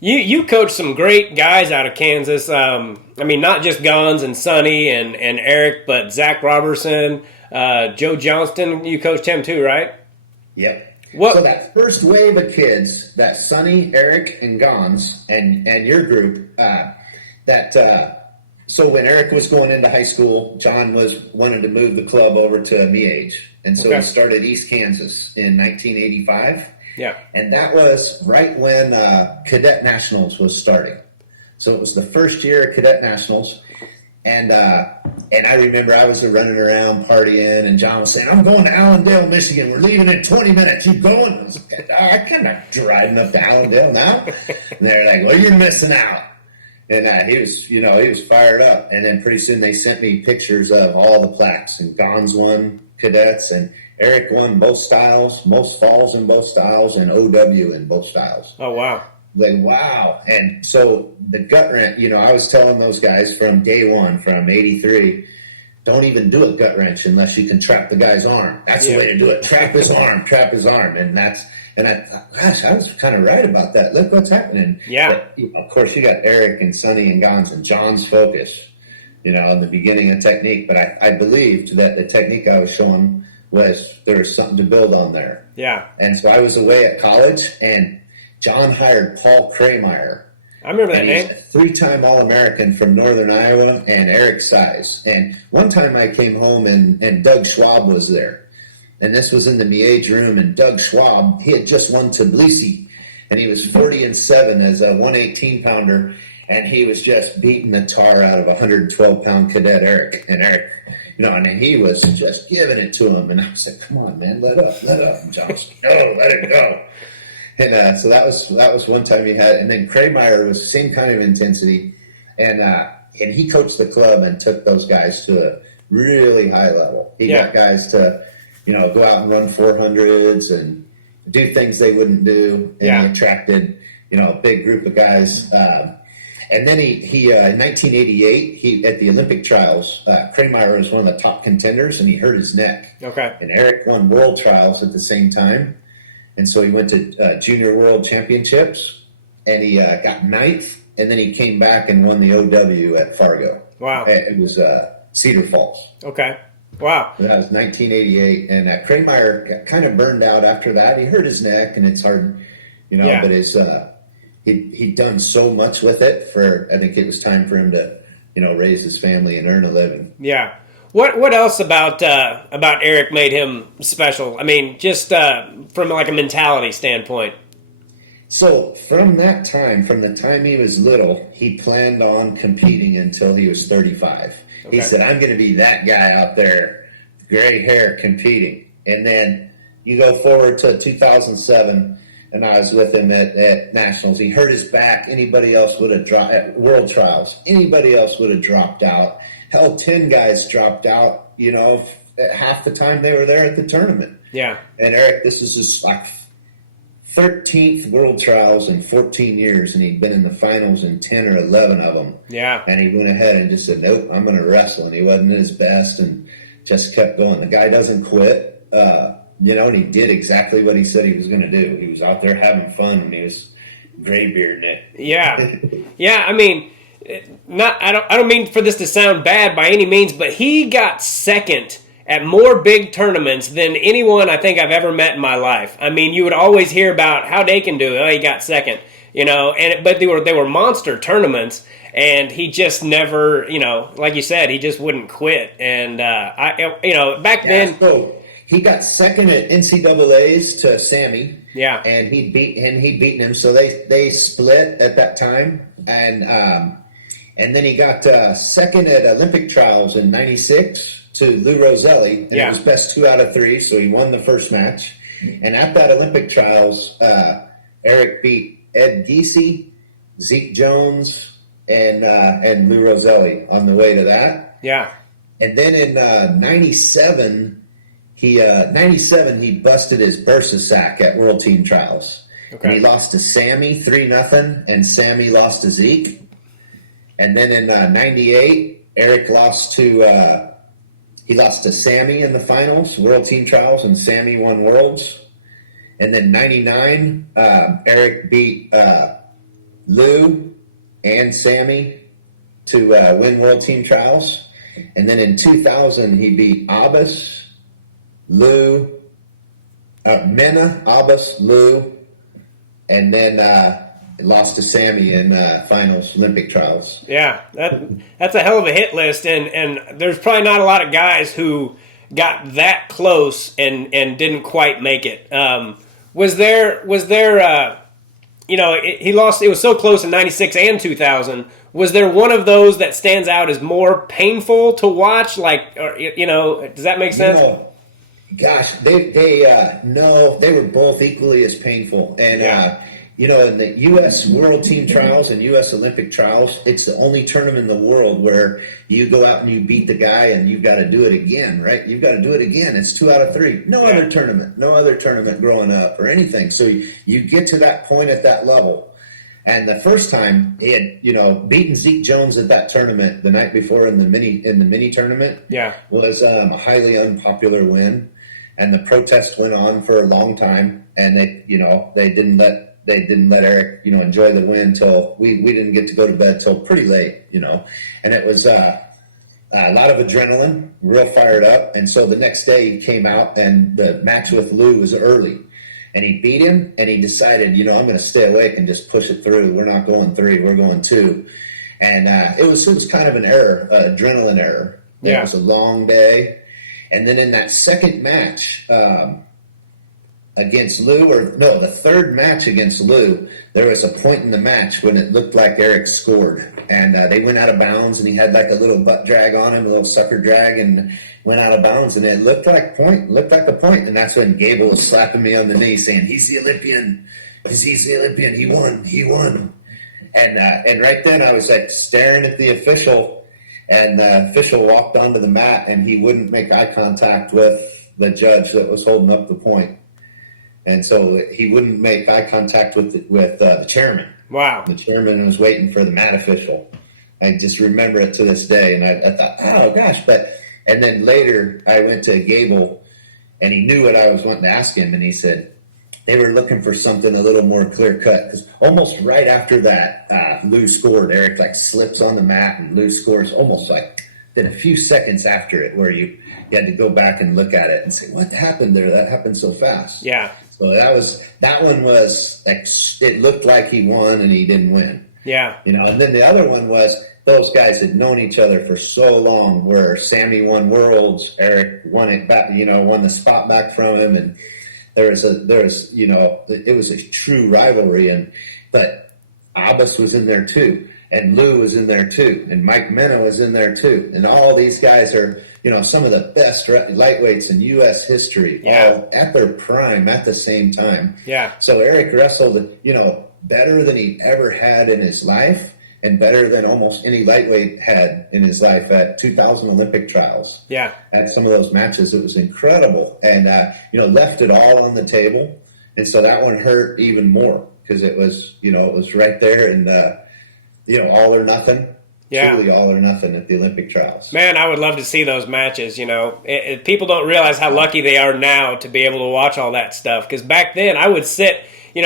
You coached some great guys out of Kansas. Not just Gons and Sonny and Eric, but Zach Robertson, Joe Johnston. You coached him too, right? Yep. What? So that first wave of kids, that Sonny, Eric, and Gons, and your group, so when Eric was going into high school, John wanted to move the club over to me-age. And so he started East Kansas in 1985. Yeah. And that was right when Cadet Nationals was starting. So it was the first year of Cadet Nationals. And I remember I was running around partying, and John was saying, I'm going to Allendale, Michigan. We're leaving in 20 minutes. You going? I was like, I cannot driving up to Allendale now. And they're like, well, you're missing out. And he was fired up. And then pretty soon they sent me pictures of all the plaques. And Gons won cadets, and Eric won both styles, most falls in both styles, and OW in both styles. Oh, wow. Like, wow. And so the gut wrench, I was telling those guys from day one, from 83, don't even do a gut wrench unless you can trap the guy's arm. That's the way to do it. Trap his arm. And I thought, gosh, I was kind of right about that. Look what's happening. Yeah. But, of course, you got Eric and Sonny and Gons and John's focus, in the beginning of technique. But I believed that the technique I was showing there was something to build on there. Yeah. And so I was away at college, and John hired Paul Krameyer. I remember that name. He's a 3-time All-American from Northern Iowa, and Eric's size. And one time I came home, and Doug Schwab was there. And this was in the me-age room, and Doug Schwab, he had just won Tbilisi, and he was 40-7 as a 118-pounder, and he was just beating the tar out of a 112-pound cadet Eric. And Eric, and he was just giving it to him. And I was like, come on, man, let up. And John was like, no, let it go. And so that was one time he had. And then Krameyer was the same kind of intensity. And he coached the club and took those guys to a really high level. He got guys to, go out and run 400s and do things they wouldn't do. And he attracted, a big group of guys. And then he in 1988, at the Olympic trials, Krameyer was one of the top contenders, and he hurt his neck. Okay. And Eric won world trials at the same time. And so he went to junior world championships, and he got 9th, and then he came back and won the OW at Fargo. Wow. It was Cedar Falls. Okay. Wow. That was 1988, and Krameyer got kind of burned out after that. He hurt his neck, and it's hard, but his he'd done so much with it I think it was time for him to, raise his family and earn a living. Yeah. What else about Eric made him special? I mean, just from like a mentality standpoint. So from the time he was little, he planned on competing until he was 35. Okay. He said, I'm going to be that guy out there, gray hair, competing. And then you go forward to 2007, and I was with him at Nationals. He hurt his back. Anybody else would have dropped at World Trials. Anybody else would have dropped out. Hell, 10 guys dropped out, half the time they were there at the tournament. Yeah. And Eric, this is his 13th World Trials in 14 years, and he'd been in the finals in 10 or 11 of them. Yeah. And he went ahead and just said, nope, I'm going to wrestle. And he wasn't at his best and just kept going. The guy doesn't quit. And he did exactly what he said he was going to do. He was out there having fun, and he was graybearding it. Yeah. Yeah, I mean, I don't mean for this to sound bad by any means, but he got second at more big tournaments than anyone I think I've ever met in my life. I mean, you would always hear about how they can do it. Oh, he got second, but they were monster tournaments, and he just never, like you said, he just wouldn't quit. And back then. So he got second at NCAA's to Sammy. Yeah. And he'd beaten him. So they split at that time. And then he got second at Olympic trials in '96 to Lou Roselli. And it was best 2 out of 3. So he won the first match. And at that Olympic trials, Eric beat Ed Giese, Zeke Jones, and Lou Roselli on the way to that. Yeah. And then in '97, he busted his bursa sack at World Team Trials. Okay. And he lost to Sammy 3-0, and Sammy lost to Zeke. And then in '98, Eric lost to Sammy in the finals, World Team Trials, and Sammy won Worlds. And then '99, Eric beat Lou and Sammy to win World Team Trials. And then in 2000, he beat Abbas, Lou, Mena, Abbas, Lou, and then lost to Sammy in finals, Olympic trials. Yeah, that's a hell of a hit list, and there's probably not a lot of guys who got that close and didn't quite make it. Was there he lost, it was so close in 96 and 2000. Was there one of those that stands out as more painful to watch? Like, does that make sense? Gosh, no, they were both equally as painful. And, in the U.S. World Team Trials and U.S. Olympic Trials, it's the only tournament in the world where you go out and you beat the guy and you've got to do it again, right? You've got to do it again. It's 2 out of 3. No other tournament growing up or anything. So you get to that point at that level. And the first time he had, beaten Zeke Jones at that tournament the night before in the mini tournament was a highly unpopular win. And the protest went on for a long time, and they didn't let Eric, enjoy the win till we didn't get to go to bed till pretty late, and it was a lot of adrenaline, real fired up. And so the next day he came out, and the match with Lou was early, and he beat him, and he decided, I'm going to stay awake and just push it through. We're not going 3, we're going 2. And it was kind of an error, adrenaline error. It was a long day. And then in that second match against Lou, the third match against Lou, there was a point in the match when it looked like Eric scored. And they went out of bounds, and he had like a little butt drag on him, a little sucker drag, and went out of bounds. And it looked like a point. And that's when Gable was slapping me on the knee saying, he's the Olympian, he won. And right then I was like staring at the official. And the official walked onto the mat, and he wouldn't make eye contact with the judge that was holding up the point. And so he wouldn't make eye contact with the chairman. Wow. The chairman was waiting for the mat official. I just remember it to this day. And I thought, oh, gosh. And then later I went to Gable, and he knew what I was wanting to ask him. And he said, they were looking for something a little more clear cut, because almost right after that, Lou scored. Eric slips on the mat, and Lou scores almost then a few seconds after it, where you had to go back and look at it and say, what happened there? That happened so fast. Yeah. So that one was it looked like he won and he didn't win. Yeah. And then the other one was those guys had known each other for so long, where Sammy won Worlds, Eric won it back, won the spot back from him, and it was a true rivalry. But Abbas was in there too, and Lou was in there too, and Mike Mena was in there too, and all these guys are some of the best lightweights in U.S. history, all at their prime at the same time. Yeah. So Eric wrestled, better than he ever had in his life, and better than almost any lightweight had in his life at 2000 Olympic trials. Yeah. At some of those matches, it was incredible. And, left it all on the table. And so that one hurt even more, because it was right there, and, all or nothing. Yeah. Truly all or nothing at the Olympic trials. Man, I would love to see those matches. People don't realize how lucky they are now to be able to watch all that stuff. Because back then, I would sit, even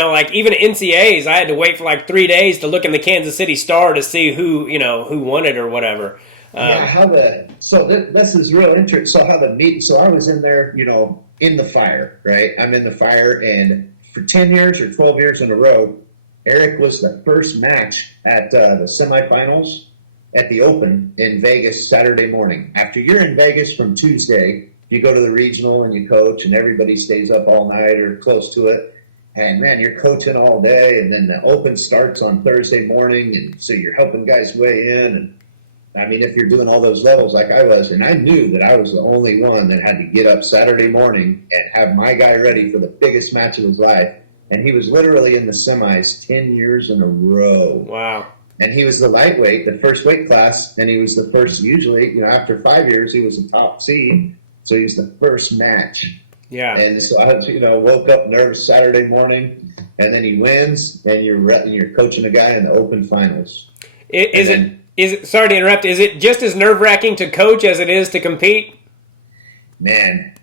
at NCAAs, I had to wait for 3 days to look in the Kansas City Star to see who won it or whatever. This is real interesting. So how the meet? So I was in there, in the fire, right? I'm in the fire, and for 10 years or 12 years in a row, Eric was the first match at the semifinals at the Open in Vegas Saturday morning. After you're in Vegas from Tuesday, you go to the regional and you coach, and everybody stays up all night or close to it. And man, you're coaching all day, and then the open starts on Thursday morning, and so you're helping guys weigh in. And I mean, if you're doing all those levels like I was, and I knew that I was the only one that had to get up Saturday morning and have my guy ready for the biggest match of his life. And he was literally in the semis 10 years in a row. Wow. And he was the lightweight, the first weight class, and he was the first, usually, after 5 years, he was the top seed. So he was the first match. Yeah. And so I, woke up nervous Saturday morning, and then he wins, and you're coaching a guy in the open finals. Is it, sorry to interrupt, is it just as nerve-wracking to coach as it is to compete? Man,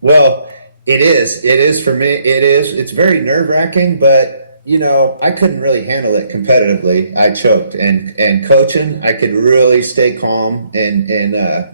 well, it is. It is for me. It is. It's very nerve-wracking, but, I couldn't really handle it competitively. I choked. And coaching, I could really stay calm and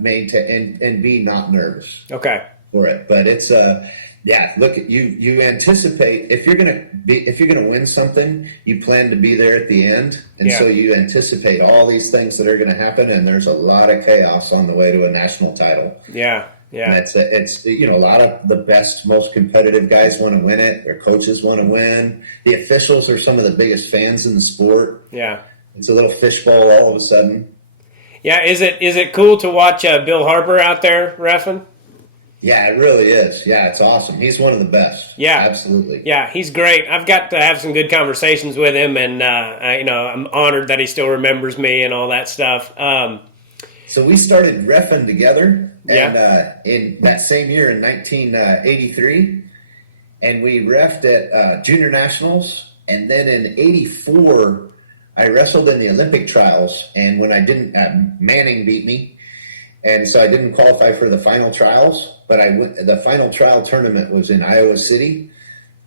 maintain and be not nervous. Okay. For it. But it's look, you anticipate if you're gonna win something, you plan to be there at the end, and so you anticipate all these things that are going to happen, and there's a lot of chaos on the way to a national title. Yeah. And it's a lot of the best, most competitive guys want to win it. Their coaches want to win. The officials are some of the biggest fans in the sport. Yeah. It's a little fishbowl all of a sudden. Yeah. Is it cool to watch Bill Harper out there reffing? Yeah, it really is. Yeah, it's awesome. He's one of the best. Yeah, absolutely. Yeah, he's great. I've got to have some good conversations with him, and I'm honored that he still remembers me and all that stuff. So we started reffing together, and in that same year in 1983, and we reffed at Junior Nationals, and then in '84, I wrestled in the Olympic trials, and when I didn't, Manning beat me. And so I didn't qualify for the final trials, but the final trial tournament was in Iowa City,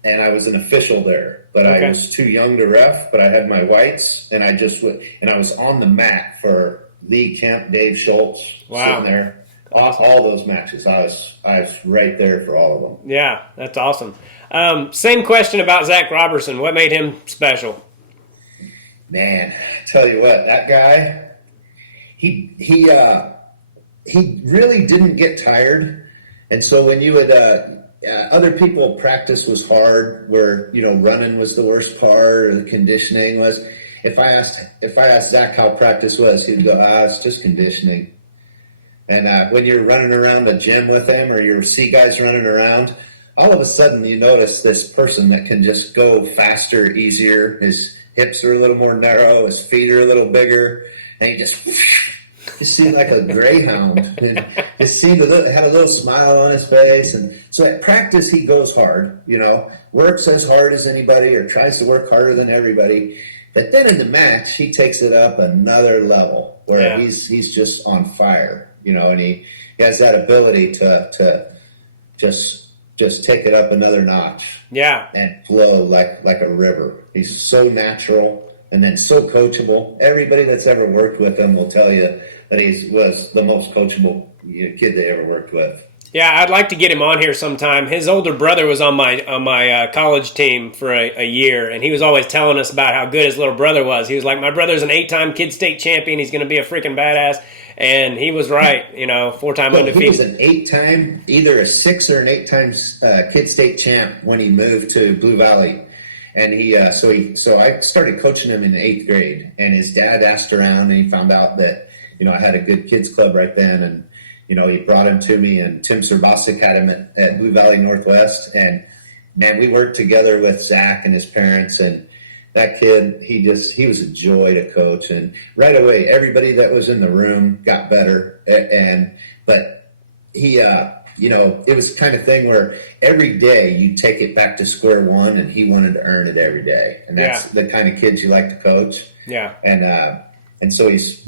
and I was an official there. But I was too young to ref, but I had my whites, and I just went, and I was on the mat for Lee Kemp, Dave Schultz, sitting there. Awesome. All those matches, I was right there for all of them. Yeah, that's awesome. Same question about Zach Robertson. What made him special? Man, I tell you what, that guy, he really didn't get tired. And so when you would, other people practice was hard, where, running was the worst part, or the conditioning was. If I asked Zach how practice was, he'd go, it's just conditioning. And when you're running around a gym with him, or you see guys running around, all of a sudden you notice this person that can just go faster, easier. His hips are a little more narrow, his feet are a little bigger, and he just... You see like a greyhound. And you see had a little smile on his face. And so at practice, he goes hard, works as hard as anybody, or tries to work harder than everybody. But then in the match, he takes it up another level, where he's just on fire, and he has that ability to just take it up another notch. Yeah. And flow like a river. He's so natural. And then so coachable. Everybody that's ever worked with him will tell you that he was the most coachable kid they ever worked with. Yeah, I'd like to get him on here sometime. His older brother was on my college team for a year, and he was always telling us about how good his little brother was. He was like, my brother's an 8-time kid state champion. He's going to be a freaking badass. And he was right, 4-time undefeated. He was an 8-time, either a 6 or an 8-time kid state champ when he moved to Blue Valley. And so I started coaching him in the 8th grade, and his dad asked around, and he found out that, I had a good kids club right then, and, he brought him to me, and Tim Serbasic had him at Blue Valley Northwest, and man, we worked together with Zach and his parents, and that kid, he was a joy to coach, and right away, everybody that was in the room got better, but he, it was the kind of thing where every day you take it back to square one, and he wanted to earn it every day. And that's the kind of kids you like to coach. Yeah. And so he's,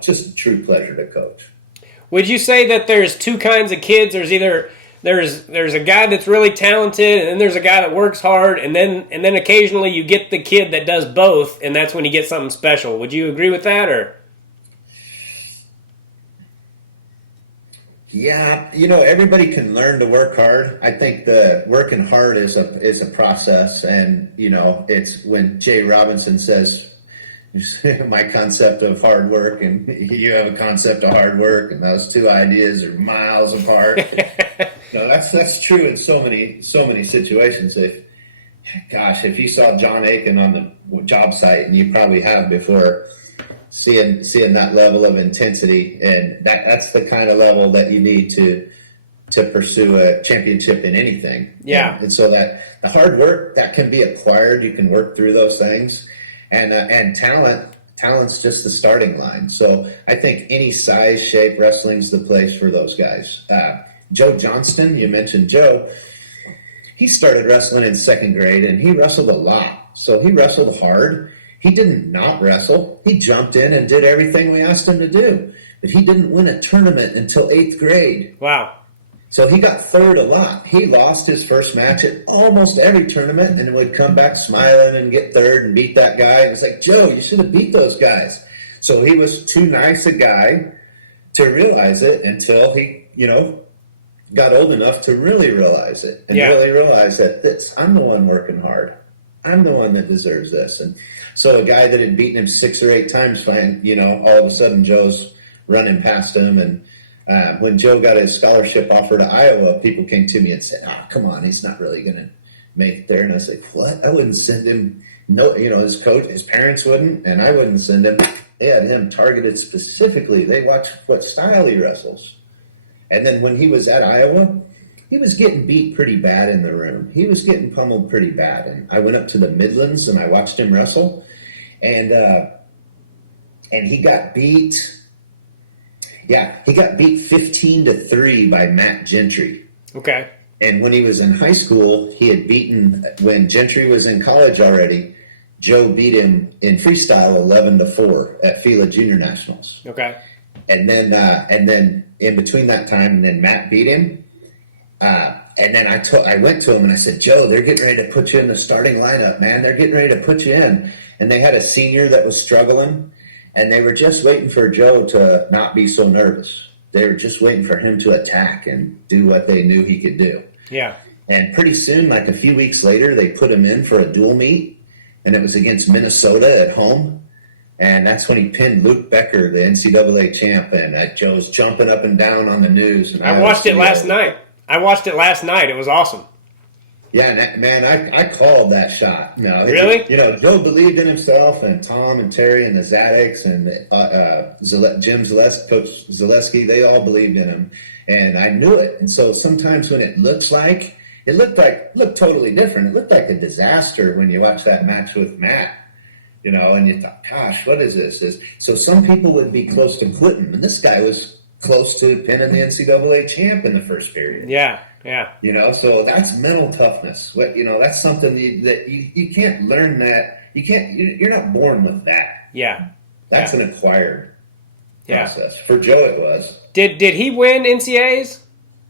just a true pleasure to coach. Would you say that there's two kinds of kids? There's either there's a guy that's really talented, and then there's a guy that works hard, and then occasionally you get the kid that does both, and that's when you get something special. Would you agree with that, or? Yeah, everybody can learn to work hard. I think the working hard is a process, and it's when Jay Robinson says, my concept of hard work, and you have a concept of hard work, and those two ideas are miles apart. No, that's true in so many situations. If you saw John Aiken on the job site, and you probably have before, seeing that level of intensity, and that's the kind of level that you need to pursue a championship in anything. Yeah. And so that the hard work that can be acquired, you can work through those things, and talent's just the starting line. So I think any size, shape, wrestling's the place for those guys. Joe Johnston, you mentioned Joe. He started wrestling in second grade, and he wrestled a lot. So he wrestled hard. He didn't not wrestle. He jumped in and did everything we asked him to do. But he didn't win a tournament until 8th grade. Wow. So he got third a lot. He lost his first match at almost every tournament and would come back smiling and get third and beat that guy. It was like, Joe, you should have beat those guys. So he was too nice a guy to realize it until he, got old enough to really realize it and really realize that I'm the one working hard. I'm the one that deserves this. And so a guy that had beaten him 6 or 8 times, all of a sudden Joe's running past him. And when Joe got his scholarship offer to Iowa, people came to me and said, come on, he's not really going to make it there. And I was like, what? I wouldn't send him. No, his coach, his parents wouldn't, and I wouldn't send him. They had him targeted specifically. They watched what style he wrestles. And then when he was at Iowa, he was getting beat pretty bad in the room. He was getting pummeled pretty bad. And I went up to the Midlands and I watched him wrestle. And he got beat. Yeah, he got beat 15-3 by Matt Gentry. Okay. And when he was in high school, he had beaten, when Gentry was in college already, Joe beat him in freestyle 11-4 at FILA Junior Nationals. Okay. And then in between that time, and then Matt beat him. And then I went to him and I said, Joe, they're getting ready to put you in the starting lineup, man. They're getting ready to put you in. And they had a senior that was struggling, and they were just waiting for Joe to not be so nervous. They were just waiting for him to attack and do what they knew he could do. Yeah. And pretty soon, like a few weeks later, they put him in for a dual meet, and it was against Minnesota at home. And that's when he pinned Luke Becker, the NCAA champ, and Joe's jumping up and down on the news. And I watched it last night. It was awesome. Yeah, man, I called that shot. No, really? Joe believed in himself, and Tom and Terry and the Zadeks and Jim Zaleski, Coach Zaleski, they all believed in him. And I knew it. And so sometimes when it looked totally different. It looked like a disaster when you watch that match with Matt. And you thought, gosh, what is this? So some people would be close to quitting, and this guy was close to pinning the NCAA champ in the first period. Yeah. So that's mental toughness. That's something that you can't learn that. You're not born with that. Yeah. That's an acquired process. For Joe, it was. Did he win NCAAs?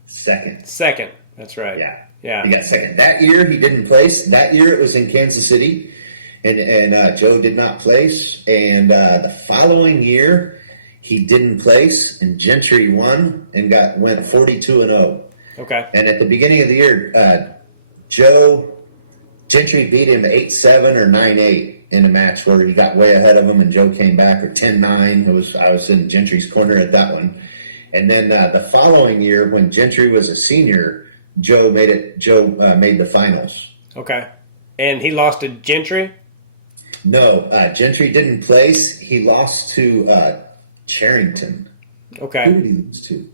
Second. That's right. Yeah. He got second. That year, he didn't place. That year, it was in Kansas City. And Joe did not place. And the following year, he didn't place, and Gentry won and went 42-0. Okay. And at the beginning of the year, Gentry beat him 8-7 or 9-8 in a match where he got way ahead of him, and Joe came back, or 10-9. I was in Gentry's corner at that one. And then the following year, when Gentry was a senior, Joe made the finals. Okay. And he lost to Gentry? No, Gentry didn't place. He lost to Charrington. Okay. Who did he lose to?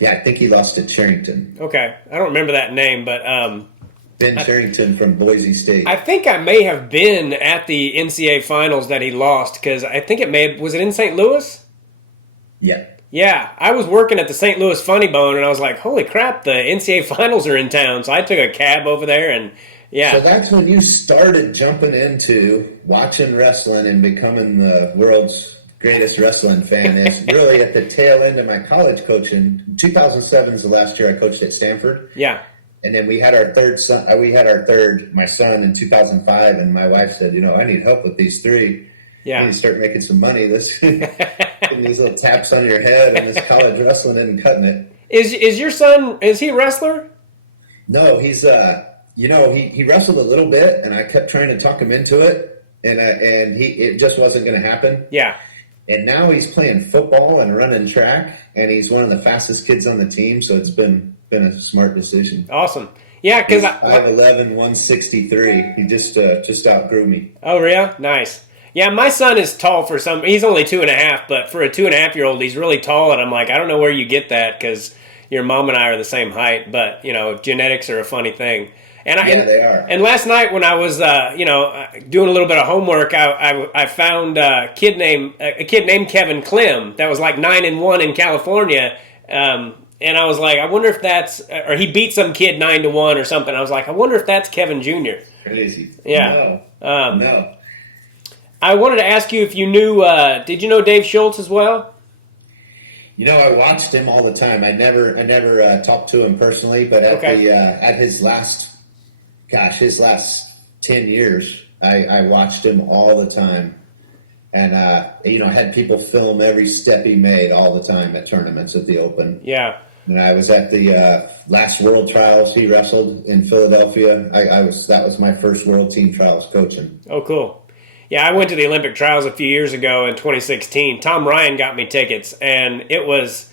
Yeah, I think he lost to Charrington. Okay. I don't remember that name, but... Ben Charrington from Boise State. I think I may have been at the NCAA finals that he lost, because I think was it in St. Louis? Yeah. Yeah, I was working at the St. Louis Funny Bone, and I was like, holy crap, the NCAA finals are in town. So I took a cab over there, and yeah. So that's when you started jumping into watching wrestling and becoming the world's greatest wrestling fan. Is really at the tail end of my college coaching. 2007 is the last year I coached at Stanford. Yeah. And then we had our third son. My son, in 2005, and my wife said, I need help with these three. Yeah. You need to start making some money. Getting these little taps on your head, and this college wrestling isn't cutting it. Is your son, is he a wrestler? No, he's he wrestled a little bit, and I kept trying to talk him into it. and it just wasn't going to happen. Yeah. And now he's playing football and running track, and he's one of the fastest kids on the team. So it's been a smart decision. Awesome. Yeah, because 5'11", 163. He just outgrew me. Oh, really? Nice. Yeah, my son is tall for some. He's only 2.5, but for a 2.5-year-old, he's really tall. And I'm like, I don't know where you get that because your mom and I are the same height. But genetics are a funny thing. And they are. And last night when I was doing a little bit of homework, I found a kid named Kevin Klemm that was like 9-1 in California. And I was like, I wonder if that's, or he beat some kid 9-1 or something. I was like, I wonder if that's Kevin Jr. Crazy. Yeah. No. I wanted to ask you if you knew, did you know Dave Schultz as well? I watched him all the time. I never talked to him personally, but at his last 10 years, I watched him all the time. And, I had people film every step he made all the time at tournaments at the Open. Yeah. And I was at the last World Trials he wrestled in Philadelphia. That was my first World Team Trials coaching. Oh, cool. Yeah, I went to the Olympic Trials a few years ago in 2016. Tom Ryan got me tickets, and it was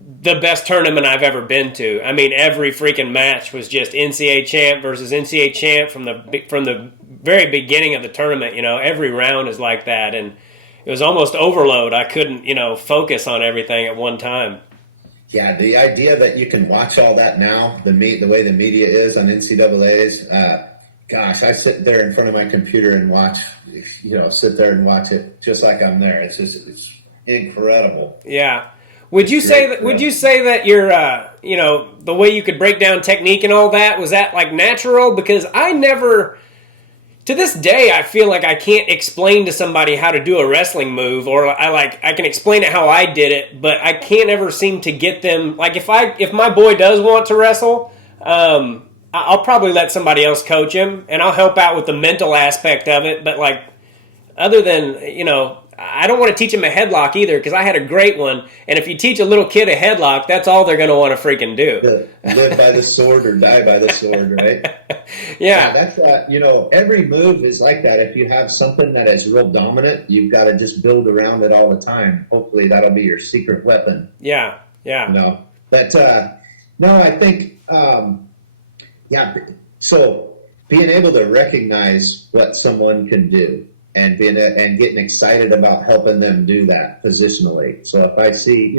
the best tournament I've ever been to. I mean, every freaking match was just NCAA champ versus NCAA champ from the very beginning of the tournament. Every round is like that, and it was almost overload. I couldn't, focus on everything at one time. Yeah, the idea that you can watch all that now, the way the media is on NCAA's, gosh, I sit there in front of my computer and watch, sit there and watch it just like I'm there. It's incredible. Yeah. Would you say that your the way you could break down technique and all that, was that like natural? Because I never, to this day, I feel like I can't explain to somebody how to do a wrestling move, or I can explain it how I did it, but I can't ever seem to get them. Like if my boy does want to wrestle, I'll probably let somebody else coach him, and I'll help out with the mental aspect of it. But like, other than I don't want to teach him a headlock either, because I had a great one. And if you teach a little kid a headlock, that's all they're going to want to freaking do. Live by the sword or die by the sword, right? Yeah. That's every move is like that. If you have something that is real dominant, you've got to just build around it all the time. Hopefully that'll be your secret weapon. Yeah. But no, I think, so being able to recognize what someone can do, and getting excited about helping them do that positionally. So if I see,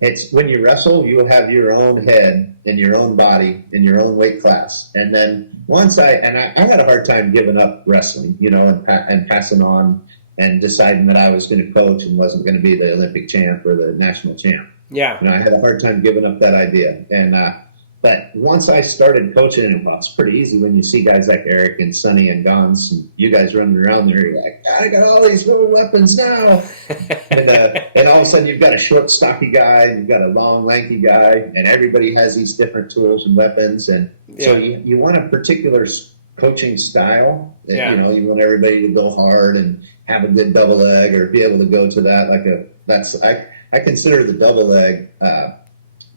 it's when you wrestle, you have your own head and your own body in your own weight class. And then once I had a hard time giving up wrestling, and passing on and deciding that I was going to coach and wasn't going to be the Olympic champ or the national champ. Yeah. I had a hard time giving up that idea. And, but once I started coaching, and it's pretty easy when you see guys like Eric and Sonny and Gons, and you guys running around there, you're like, I got all these little weapons now. and all of a sudden you've got a short, stocky guy, and you've got a long, lanky guy, and everybody has these different tools and weapons. And so you want a particular coaching style. Yeah. You want everybody to go hard and have a good double leg, or be able to go to that. I consider the double leg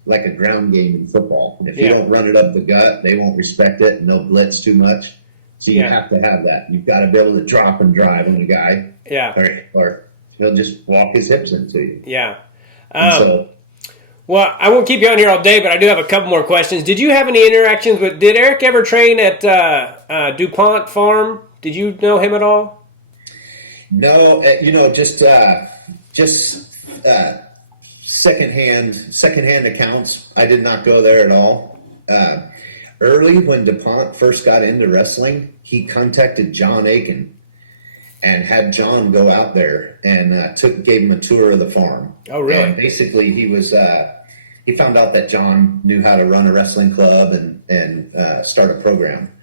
like a ground game in football. If you don't run it up the gut, they won't respect it, and they'll blitz too much. So you have to have that. You've got to be able to drop and drive on a guy. Yeah. Or he'll just walk his hips into you. Yeah. Well, I won't keep you on here all day, but I do have a couple more questions. Did you have any interactions did Eric ever train at DuPont Farm? Did you know him at all? No, just secondhand accounts. I did not go there at all. Early when DuPont first got into wrestling, he contacted John Aiken and had John go out there and gave him a tour of the farm. Oh, really? And basically, he found out that John knew how to run a wrestling club and start a program.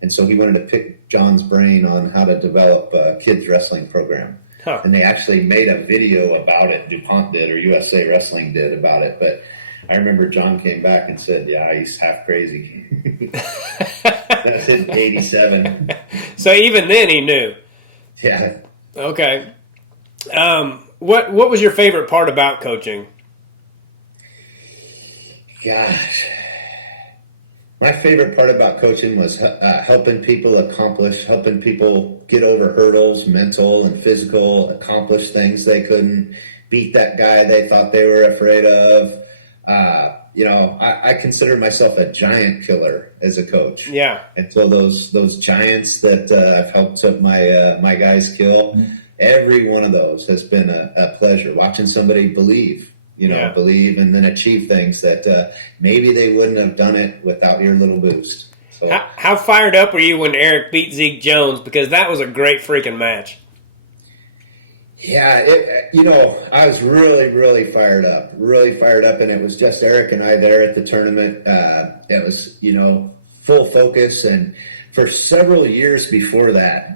And so he wanted to pick John's brain on how to develop a kids wrestling program. Huh. And they actually made a video about it. DuPont did, or USA Wrestling did, about it. But I remember John came back and said, yeah, he's half crazy. That's in 87. So even then he knew. Yeah. Okay. What was your favorite part about coaching? Gosh. My favorite part about coaching was helping people helping people get over hurdles, mental and physical, accomplish things they couldn't, beat that guy they thought they were afraid of. I consider myself a giant killer as a coach. Yeah. And so those giants that I've helped my guys kill, every one of those has been a pleasure. Watching somebody believe and then achieve things that maybe they wouldn't have done it without your little boost. So, how fired up were you when Eric beat Zeke Jones? Because that was a great freaking match. Yeah, I was really, really fired up, and it was just Eric and I there at the tournament. It was, full focus, and for several years before that,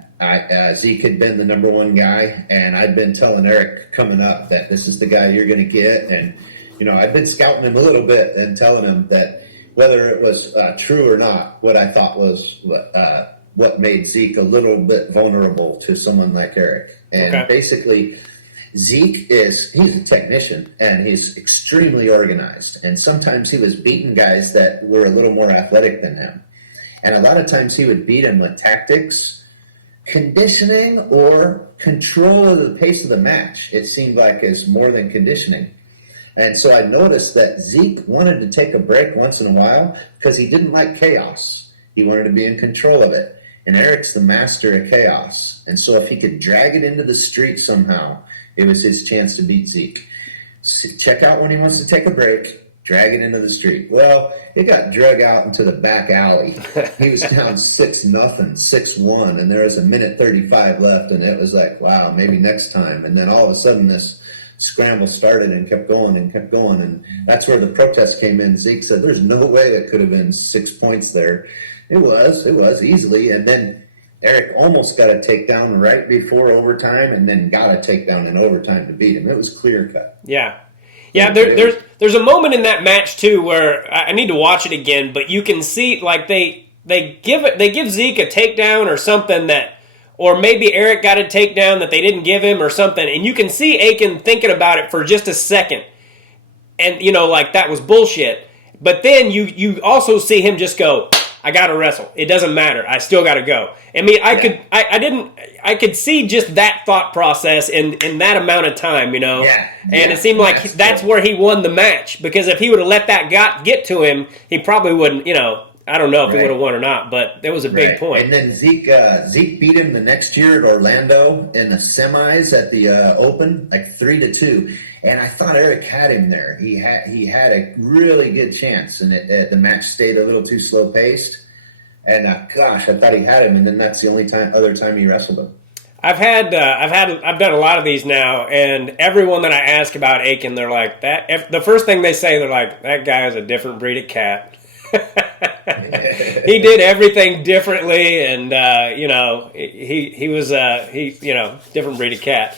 Zeke had been the number one guy, and I'd been telling Eric coming up that this is the guy you're going to get, and, I'd been scouting him a little bit and telling him that whether it was true or not, what I thought was what made Zeke a little bit vulnerable to someone like Eric. And basically, Zeke he's a technician, and he's extremely organized. And sometimes he was beating guys that were a little more athletic than him. And a lot of times he would beat him with tactics, conditioning, or control of the pace of the match. It seemed like it's more than conditioning. And so I noticed that Zeke wanted to take a break once in a while because he didn't like chaos. He wanted to be in control of it. And Eric's the master of chaos. And so if he could drag it into the street somehow, it was his chance to beat Zeke. Check out when he wants to take a break, drag it into the street. Well, it got drug out into the back alley. He was down 6-0, 6-1, and there was 1:35 left, and it was like, wow, maybe next time. And then all of a sudden this scramble started and kept going, and that's where the protest came in. Zeke said, there's no way that could have been 6 points there. It was easily, and then Eric almost got a takedown right before overtime, and then got a takedown in overtime to beat him. It was clear cut. Yeah. There's a moment in that match too where I need to watch it again, but you can see like they give Zeke a takedown or something that, or maybe Eric got a takedown that they didn't give him or something, and you can see Aiken thinking about it for just a second, and like that was bullshit. But then you also see him just go, I gotta wrestle. It doesn't matter. I still gotta go. I mean, I could see just that thought process in that amount of time, Yeah. And it seemed like that's where he won the match, because if he would have let that get to him, he probably wouldn't, I don't know if he would have won or not, but that was a big point. And then Zeke beat him the next year at Orlando in the semis at the Open, like 3-2. And I thought Eric had him there. He had a really good chance, and the match stayed a little too slow paced. And gosh, I thought he had him, and then that's the other time he wrestled him. I've done a lot of these now, and everyone that I ask about Aiken, they're like that. If the first thing they say, they're like, that guy is a different breed of cat. He did everything differently, and he was different breed of cat.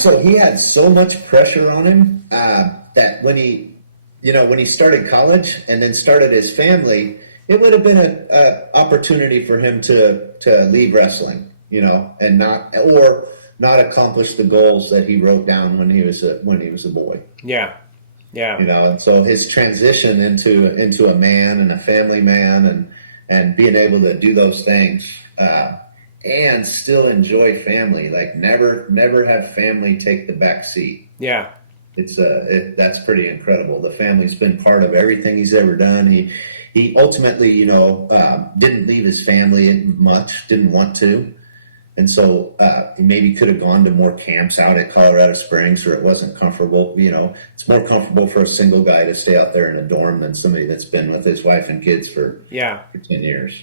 So he had so much pressure on him that when he started college and then started his family, it would have been an opportunity for him to leave wrestling, and not accomplish the goals that he wrote down when he was a boy. Yeah. Yeah. And so his transition into a man and a family man and being able to do those things and still enjoy family, like never have family take the back seat. Yeah. That's pretty incredible. The family's been part of everything he's ever done. He ultimately, didn't leave his family much, didn't want to. And so he maybe could have gone to more camps out at Colorado Springs where it wasn't comfortable. It's more comfortable for a single guy to stay out there in a dorm than somebody that's been with his wife and kids for 10 years.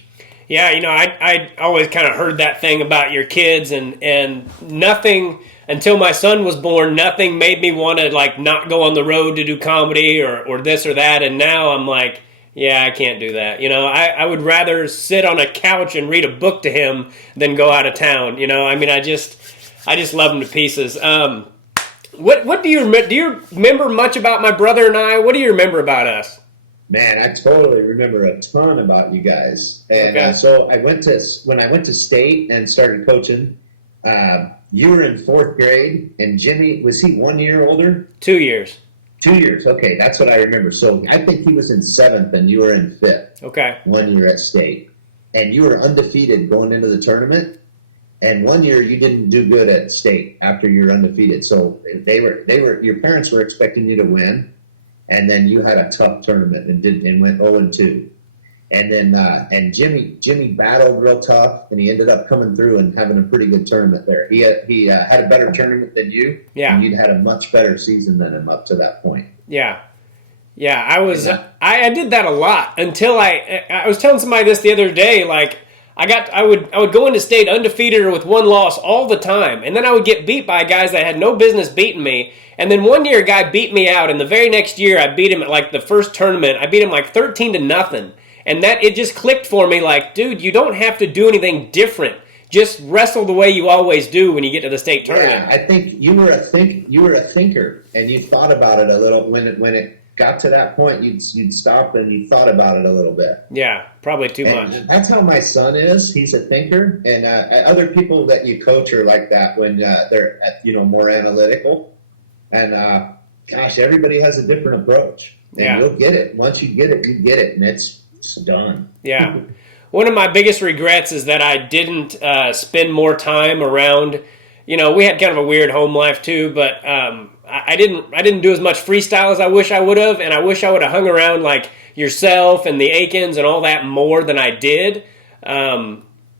Yeah, I always kind of heard that thing about your kids, and nothing until my son was born, nothing made me want to like not go on the road to do comedy or this or that. And now I'm like, yeah, I can't do that. I would rather sit on a couch and read a book to him than go out of town. I mean, I just love him to pieces. What do you remember much about my brother and I? What do you remember about us? Man, I totally remember a ton about you guys. And so when I went to state and started coaching, you were in 4th grade, and Jimmy, was he 1 year older? 2 years. 2 years. Okay, that's what I remember. So I think he was in 7th and you were in 5th. Okay. 1 year at state. And you were undefeated going into the tournament. And 1 year you didn't do good at state after you were undefeated. So your parents were expecting you to win. And then you had a tough tournament and went 0-2. And then Jimmy battled real tough, and he ended up coming through and having a pretty good tournament there. He had a better tournament than you. Yeah. And you'd had a much better season than him up to that point. Yeah. Yeah, I did that a lot until I was telling somebody this the other day, like I would go into state undefeated or with one loss all the time, and then I would get beat by guys that had no business beating me. And then one year a guy beat me out, and the very next year I beat him at like the first tournament. I beat him like 13-0. And that it just clicked for me like, dude, you don't have to do anything different. Just wrestle the way you always do when you get to the state tournament. Yeah, I think you were a thinker, and you thought about it a little. When it got to that point, you'd stop and you thought about it a little bit. Yeah, probably too much. That's how my son is. He's a thinker, and other people that you coach are like that when they're more analytical. And gosh, everybody has a different approach, and you'll get it. Once you get it, you get it, and it's done. Yeah. One of my biggest regrets is that I didn't spend more time around. We had kind of a weird home life too, but I didn't do as much freestyle as I wish I would have, and I wish I would have hung around like yourself and the Aikens and all that more than I did.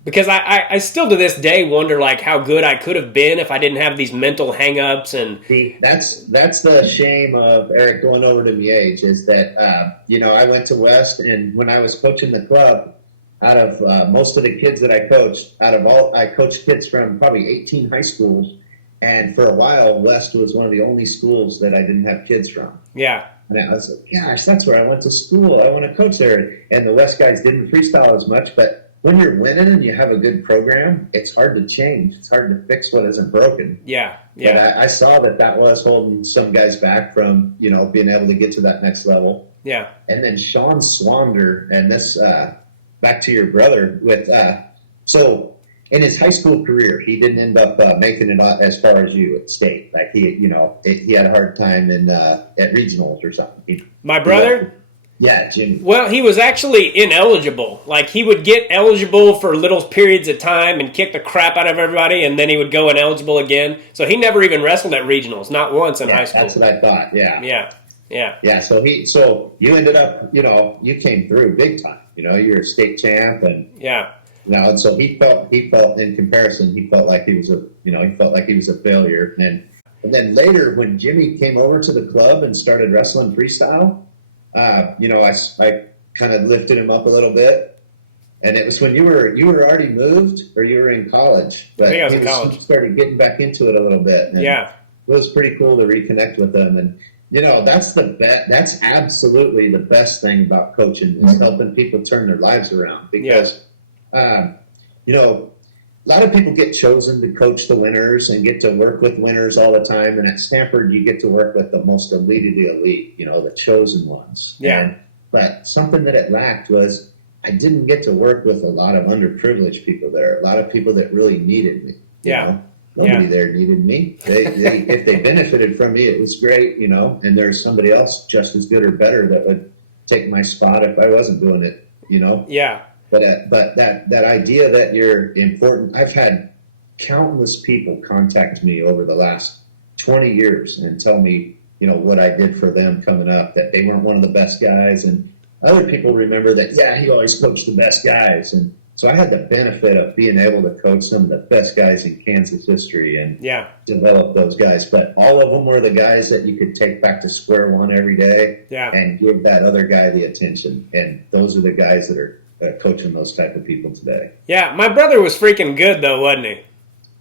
Because I still to this day wonder like how good I could have been if I didn't have these mental hang-ups. And see, that's the shame of Eric going over to MH is that I went to West, and when I was coaching the club, out of most of the kids that I coached, I coached kids from probably 18 high schools, and for a while West was one of the only schools that I didn't have kids from. Yeah. And I was like, gosh, that's where I went to school. I want to coach there. And the West guys didn't freestyle as much, but when you're winning and you have a good program, it's hard to change. It's hard to fix what isn't broken. Yeah. But I saw that was holding some guys back from, being able to get to that next level. Yeah. And then Sean Swander, and this, back to your brother, with, so in his high school career, he didn't end up making it as far as you at state. Like he had a hard time at regionals or something. My brother? Yeah, Jimmy. Well, he was actually ineligible. Like, he would get eligible for little periods of time and kick the crap out of everybody, and then he would go ineligible again. So he never even wrestled at regionals, not once in high school. That's what I thought, yeah. Yeah. So you ended up, you came through big time. You're a state champ, and and so he felt in comparison, he felt like he was a failure. And then later, when Jimmy came over to the club and started wrestling freestyle, I kind of lifted him up a little bit, and it was when you were already moved or you were in college. But I think I was in college. He started getting back into it a little bit. And it was pretty cool to reconnect with him. And that's absolutely the best thing about coaching is helping people turn their lives around. Because a lot of people get chosen to coach the winners and get to work with winners all the time. And at Stanford, you get to work with the most elite of the elite, the chosen ones. Yeah. But something that it lacked was I didn't get to work with a lot of underprivileged people there, a lot of people that really needed me. Nobody there needed me. If they benefited from me, it was great, and there's somebody else just as good or better that would take my spot if I wasn't doing it, Yeah. But that idea that you're important, I've had countless people contact me over the last 20 years and tell me, what I did for them coming up, that they weren't one of the best guys. And other people remember that, he always coached the best guys. And so I had the benefit of being able to coach some of the best guys in Kansas history and develop those guys. But all of them were the guys that you could take back to square one every day and give that other guy the attention. And those are the guys that are coaching those type of people today. Yeah, my brother was freaking good though, wasn't he?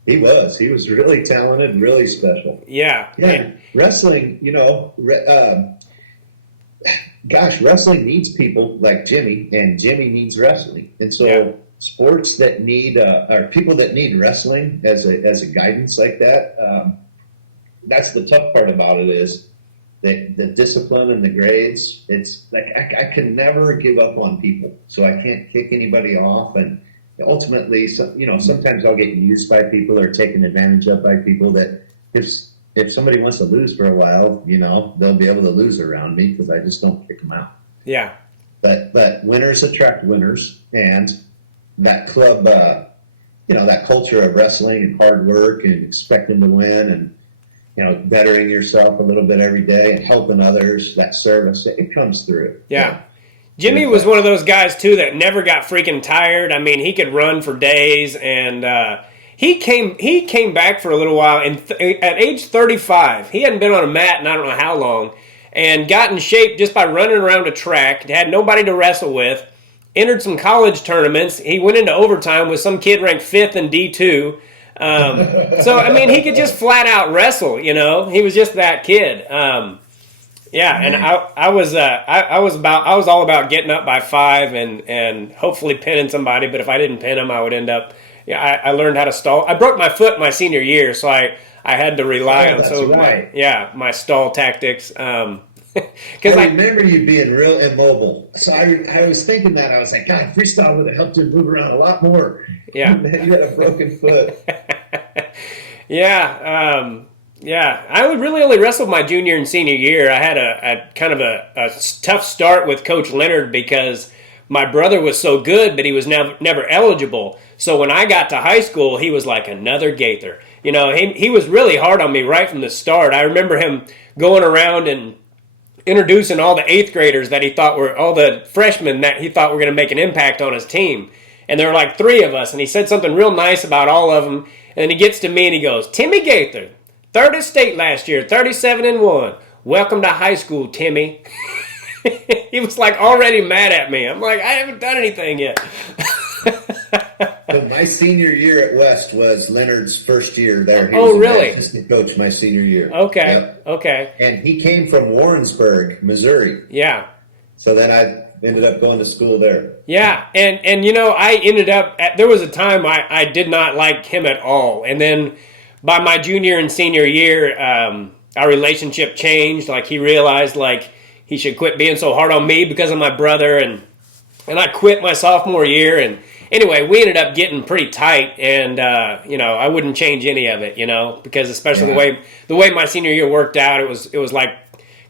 He was really talented, really special. Yeah. Wrestling, wrestling needs people like Jimmy, and Jimmy needs wrestling. And so sports that need, or people that need wrestling as a guidance like that, that's the tough part about it is the discipline and the grades. It's like I can never give up on people, so I can't kick anybody off. And ultimately, sometimes I'll get used by people or taken advantage of by people that if if somebody wants to lose for a while, they'll be able to lose around me because I just don't kick them out. Yeah. But winners attract winners, and that club, that culture of wrestling and hard work and expecting to win and, bettering yourself a little bit every day and helping others, that service, it comes through. Yeah. Jimmy was one of those guys, too, that never got freaking tired. I mean, he could run for days, and he came back for a little while. And at age 35, he hadn't been on a mat in I don't know how long, and got in shape just by running around a track, had nobody to wrestle with, entered some college tournaments. He went into overtime with some kid ranked 5th in D2. So, I mean, he could just flat out wrestle, He was just that kid. Yeah, and I was all about getting up by 5 and hopefully pinning somebody. But if I didn't pin him, I would end up. Yeah, I learned how to stall. I broke my foot my senior year, so I had to rely on my stall tactics. Because I remember you being real immobile. So I was thinking that. I was like, God, freestyle would have helped you move around a lot more. Yeah. You had a broken foot. Yeah. Yeah. I really only wrestled my junior and senior year. I had a kind of a tough start with Coach Leonard because my brother was so good, but he was never eligible. So when I got to high school, he was like another Gaither. He was really hard on me right from the start. I remember him going around and introducing all the 8th graders that he thought were all the freshmen that he thought were going to make an impact on his team. And there were like 3 of us, and he said something real nice about all of them. And then he gets to me and he goes, Timmy Gaither, 3rd at state last year, 37-1. Welcome to high school, Timmy. He was like already mad at me. I'm like, I haven't done anything yet. But my senior year at West was Leonard's first year there. He was really? Assistant coach my senior year. Okay. Yep. Okay. And he came from Warrensburg, Missouri. Yeah. So then I ended up going to school there. Yeah. And I ended up, there was a time I did not like him at all. And then by my junior and senior year, our relationship changed. Like he realized like he should quit being so hard on me because of my brother. And I quit my sophomore year. And anyway, we ended up getting pretty tight, and I wouldn't change any of it, because especially the way my senior year worked out, it was like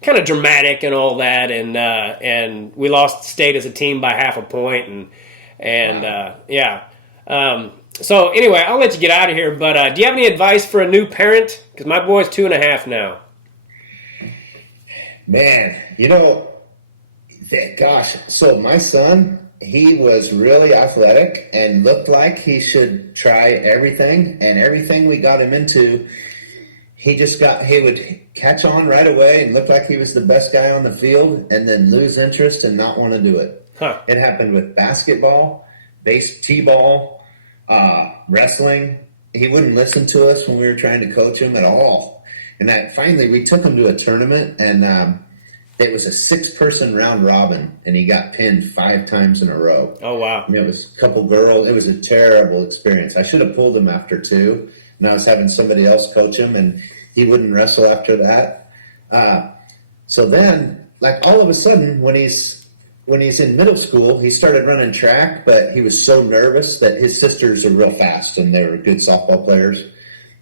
kind of dramatic and all that, and we lost state as a team by half a point, So anyway, I'll let you get out of here. But do you have any advice for a new parent? Because my boy's 2.5 now. Man, gosh. So my son, he was really athletic and looked like he should try everything. And everything we got him into, he would catch on right away and look like he was the best guy on the field and then lose interest and not want to do it. Huh. It happened with basketball, t-ball, wrestling. He wouldn't listen to us when we were trying to coach him at all. And that finally we took him to a tournament, and it was a 6-person round robin, and he got pinned 5 times in a row. Oh, wow. It was a couple girls. It was a terrible experience. I should have pulled him after 2, and I was having somebody else coach him, and he wouldn't wrestle after that. So then, like all of a sudden, when he's in middle school, he started running track, but he was so nervous that his sisters are real fast, and they were good softball players.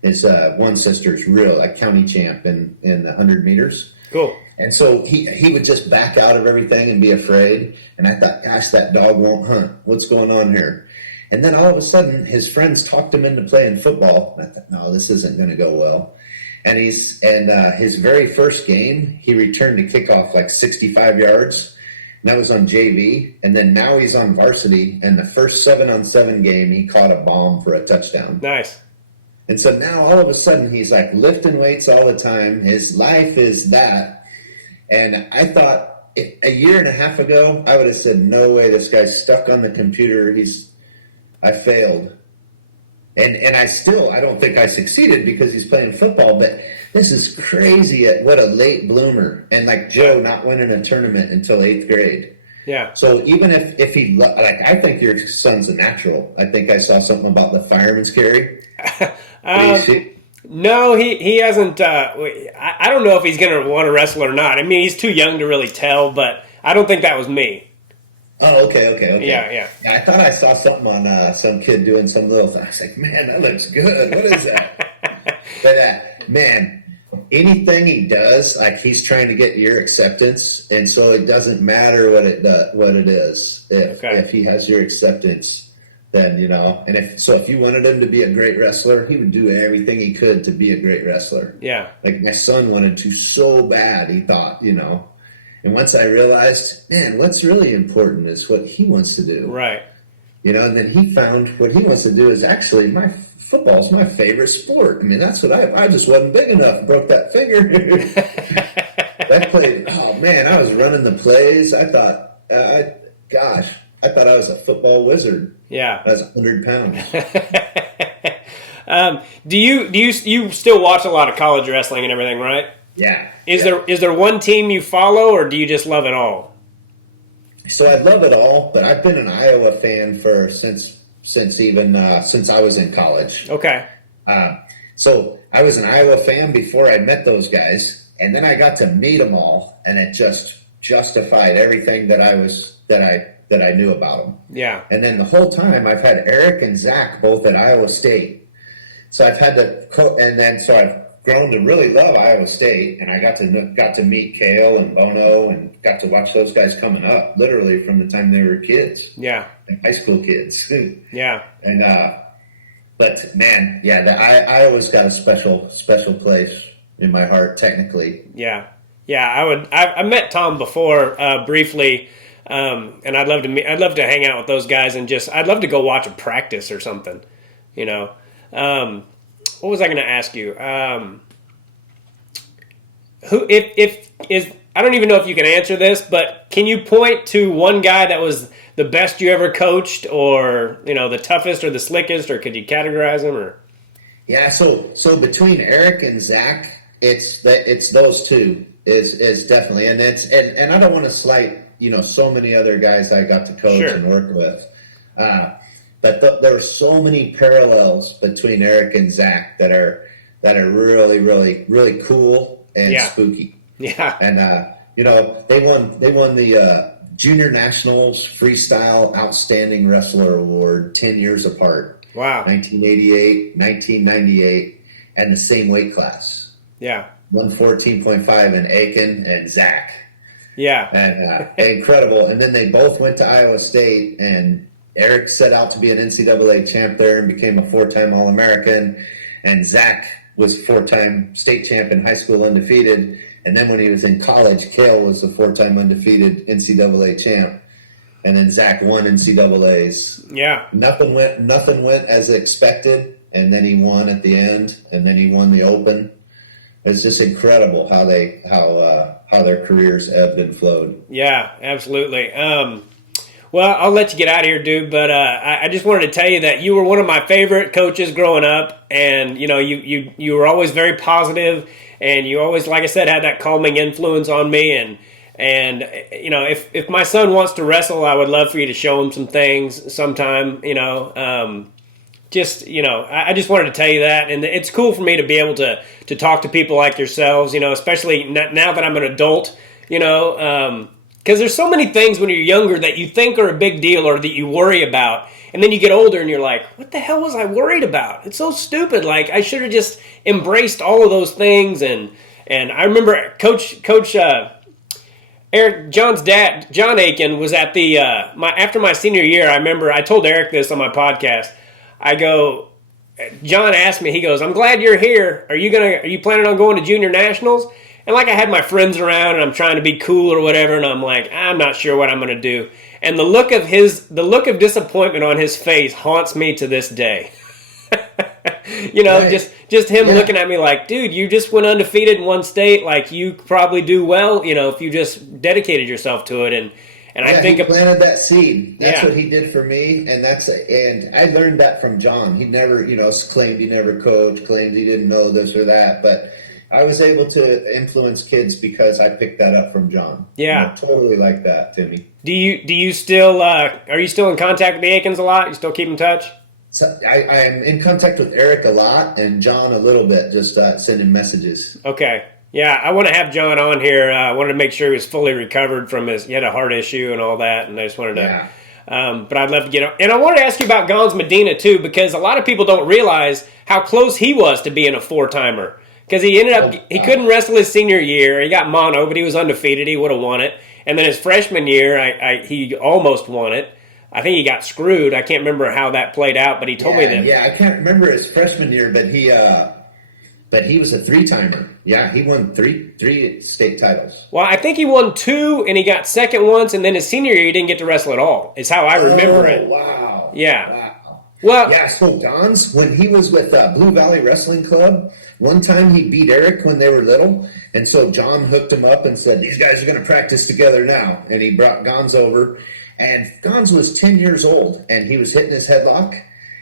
His one sister's real, like county champ in the 100 meters. Cool. And so he would just back out of everything and be afraid. And I thought, gosh, that dog won't hunt. What's going on here? And then all of a sudden, his friends talked him into playing football. And I thought, no, this isn't going to go well. And his very first game, he returned a kickoff like 65 yards. And that was on JV. And then now he's on varsity. And the first 7-on-7 game, he caught a bomb for a touchdown. Nice. And so now all of a sudden, he's like lifting weights all the time. His life is that. And I thought a year and a half ago, I would have said, no way, this guy's stuck on the computer. I failed. And I don't think I succeeded because he's playing football, but this is crazy at what a late bloomer. And like Joe not winning a tournament until 8th grade. Yeah. So even if he, like, I think your son's a natural. I think I saw something about the fireman's carry. No, he hasn't. I don't know if he's going to want to wrestle or not. I mean, he's too young to really tell, but I don't think that was me. Oh, okay. Yeah. I thought I saw something on some kid doing some little thing. I was like, man, that looks good. What is that? But, man, anything he does, like he's trying to get your acceptance, and so it doesn't matter what it is. If he has your acceptance, then and if you wanted him to be a great wrestler, he would do everything he could to be a great wrestler. Yeah. Like my son wanted to so bad, he thought, And once I realized, man, what's really important is what he wants to do. Right. And then he found what he wants to do is actually football's my favorite sport. I mean, that's what I just wasn't big enough. Broke that finger. That play. Oh man, I was running the plays. I thought, I thought I was a football wizard. Yeah. I was 100 pounds. Do you still watch a lot of college wrestling and everything, right? Yeah. Is there one team you follow, or do you just love it all? So I love it all, but I've been an Iowa fan since I was in college. Okay. So I was an Iowa fan before I met those guys, and then I got to meet them all, and it just justified everything that I knew about them. Yeah. And then the whole time I've had Eric and Zach both at Iowa State, so I've had so I've grown to really love Iowa State, and I got to meet Kale and Bono, and got to watch those guys coming up, literally from the time they were kids. Yeah. And high school kids. Yeah. And but man, Iowa's got a special place in my heart, technically. Yeah. Yeah. I met Tom before briefly, and I'd love to hang out with those guys, and I'd love to go watch a practice or something. What was I going to ask you? I don't even know if you can answer this, but can you point to one guy that was the best you ever coached, or the toughest or the slickest, or could you categorize them? Or yeah, so between Eric and Zach, it's those two is definitely, and I don't want to slight so many other guys I got to coach Sure. and work with. But there are so many parallels between Eric and Zach that are really, really, really cool and spooky. Yeah. And they won the Junior Nationals Freestyle Outstanding Wrestler Award 10 years apart. Wow. 1988, 1998, and the same weight class. Yeah. 114.5 in Aiken and Zach. Yeah. And incredible. And then they both went to Iowa State, and Eric set out to be an NCAA champ there and became a 4-time All-American. And Zach was 4-time state champ in high school, undefeated. And then when he was in college, Kale was the 4-time undefeated NCAA champ. And then Zach won NCAAs. Yeah. Nothing went as expected, and then he won at the end, and then he won the Open. It's just incredible how their careers ebbed and flowed. Yeah, absolutely. Well, I'll let you get out of here, dude. But I just wanted to tell you that you were one of my favorite coaches growing up, and you were always very positive, and you always, like I said, had that calming influence on me. And if my son wants to wrestle, I would love for you to show him some things sometime. I just wanted to tell you that, and it's cool for me to be able to talk to people like yourselves. Especially now that I'm an adult. Because there's so many things when you're younger that you think are a big deal or that you worry about. And then you get older and you're like, what the hell was I worried about? It's so stupid. Like, I should have just embraced all of those things. And I remember Coach Eric, John's dad, John Aiken, was at after my senior year. I remember I told Eric this on my podcast. John asked me, he goes, I'm glad you're here. Are you planning on going to Junior Nationals? And I had my friends around, and I'm trying to be cool or whatever, and I'm like, I'm not sure what I'm going to do. And the look of disappointment on his face haunts me to this day. Right. just him looking at me like, dude, you just went undefeated in one state. Like, you probably do well, if you just dedicated yourself to it. And I think he planted that seed. That's Yeah. what he did for me, and I learned that from John. He never, claimed he never coached, claimed he didn't know this or that, but I was able to influence kids because I picked that up from John. Yeah. Totally like that, Timmy. Do you still are you still in contact with the Aikens a lot? You still keep in touch? So I'm in contact with Eric a lot and John a little bit, just sending messages. Okay. Yeah, I want to have John on here. I wanted to make sure he was fully recovered from he had a heart issue and all that, and I just wanted to. Yeah. But I'd love to get on. And I wanted to ask you about Gons Medina too, because a lot of people don't realize how close he was to being a 4-timer. Because he couldn't wrestle his senior year. He got mono, but he was undefeated. He would have won it. And then his freshman year, he almost won it. I think he got screwed. I can't remember how that played out, but he told me that. Yeah, I can't remember his freshman year, but he was a three-timer. Yeah, he won three state titles. Well, I think he won 2, and he got second once, and then his senior year he didn't get to wrestle at all. Is how I remember it. Wow. Yeah. Wow. Well, yeah, so Gons, when he was with Blue Valley Wrestling Club, one time he beat Eric when they were little, and so John hooked him up and said, these guys are going to practice together now. And he brought Gons over, and Gons was 10 years old, and he was hitting his headlock.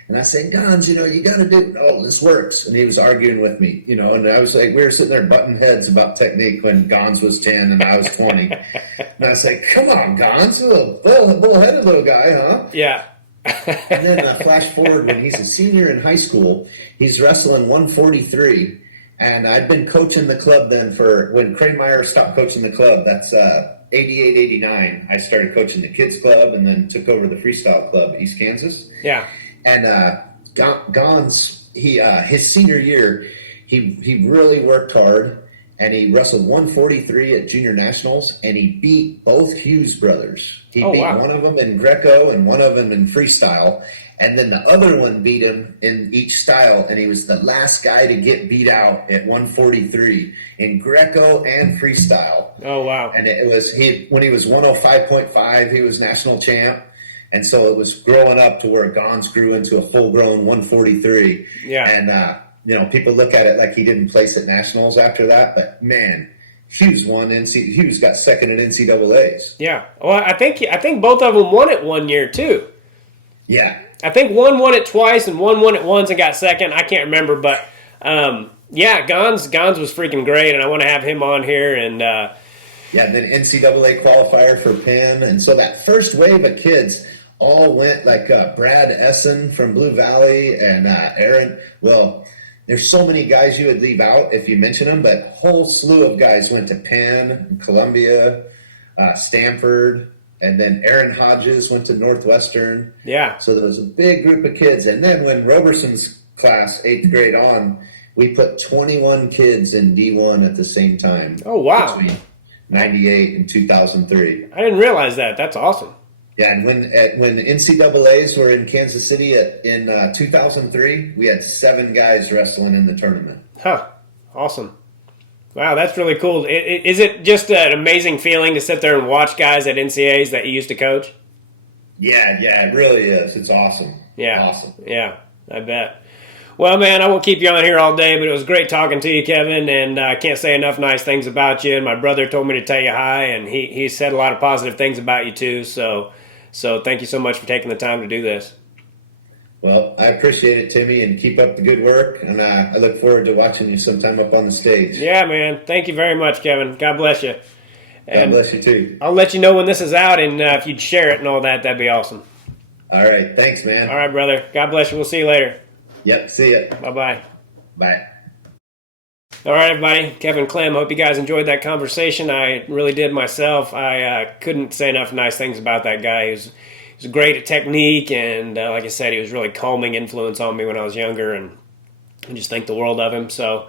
And I said, Gons, you got to do, this works. And he was arguing with me, and I was like, we were sitting there butting heads about technique when Gons was 10 and I was 20. And I was like, come on, Gons, a bullheaded little guy, huh? Yeah. And then flash forward when he's a senior in high school, he's wrestling 143. And I'd been coaching the club then for when Krameyer stopped coaching the club. That's 88, 89. I started coaching the kids club and then took over the freestyle club, East Kansas. Yeah. And Gons, his senior year, he really worked hard. And he wrestled 143 at junior nationals, and he beat both Hughes brothers. He beat one of them in Greco and one of them in freestyle, and then the other one beat him in each style, and he was the last guy to get beat out at 143 in Greco and freestyle. Oh, wow. And it was when he was 105.5, he was national champ. And so it was growing up to where Gons grew into a full-grown 143. Yeah. And, people look at it like he didn't place at nationals after that, but man, Hughes got second at NCAAs. Yeah. Well, I think both of them won it one year too. Yeah. I think one won it twice and one won it once and got second. I can't remember, but yeah, Gons was freaking great, and I want to have him on here. And then NCAA qualifier for Penn, and so that first wave of kids all went like Brad Essen from Blue Valley and Aaron. Well, there's so many guys you would leave out if you mention them, but a whole slew of guys went to Penn, Columbia, Stanford, and then Aaron Hodges went to Northwestern. Yeah. So there was a big group of kids. And then when Roberson's class, 8th grade on, we put 21 kids in D1 at the same time. Oh, wow. Between 98 and 2003. I didn't realize that. That's awesome. Yeah, and when NCAAs were in Kansas City in 2003, we had 7 guys wrestling in the tournament. Huh. Awesome. Wow, that's really cool. Is it just an amazing feeling to sit there and watch guys at NCAAs that you used to coach? Yeah, it really is. It's awesome. Yeah. Awesome. Yeah, I bet. Well, man, I won't keep you on here all day, but it was great talking to you, Kevin, and I can't say enough nice things about you. And my brother told me to tell you hi, and he said a lot of positive things about you, too. So thank you so much for taking the time to do this. Well, I appreciate it, Timmy, and keep up the good work. And I look forward to watching you sometime up on the stage. Yeah, man. Thank you very much, Kevin. God bless you. And God bless you, too. I'll let you know when this is out, and if you'd share it and all that, that'd be awesome. All right. Thanks, man. All right, brother. God bless you. We'll see you later. Yep. See ya. Bye-bye. Bye. All right, everybody. Kevin Klemm. Hope you guys enjoyed that conversation. I really did myself. I couldn't say enough nice things about that guy. He was great at technique, and like I said, he was really calming influence on me when I was younger, and I just think the world of him. So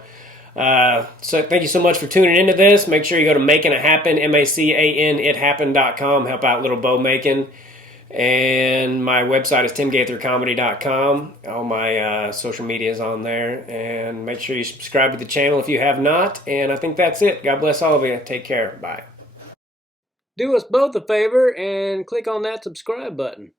thank you so much for tuning into this. Make sure you go to Making It Happen, MACANIthappen.com. Help out little Bo Macon. And my website is timgaithercomedy.com. All my social media is on there. And make sure you subscribe to the channel if you have not. And I think that's it. God bless all of you. Take care. Bye. Do us both a favor and click on that subscribe button.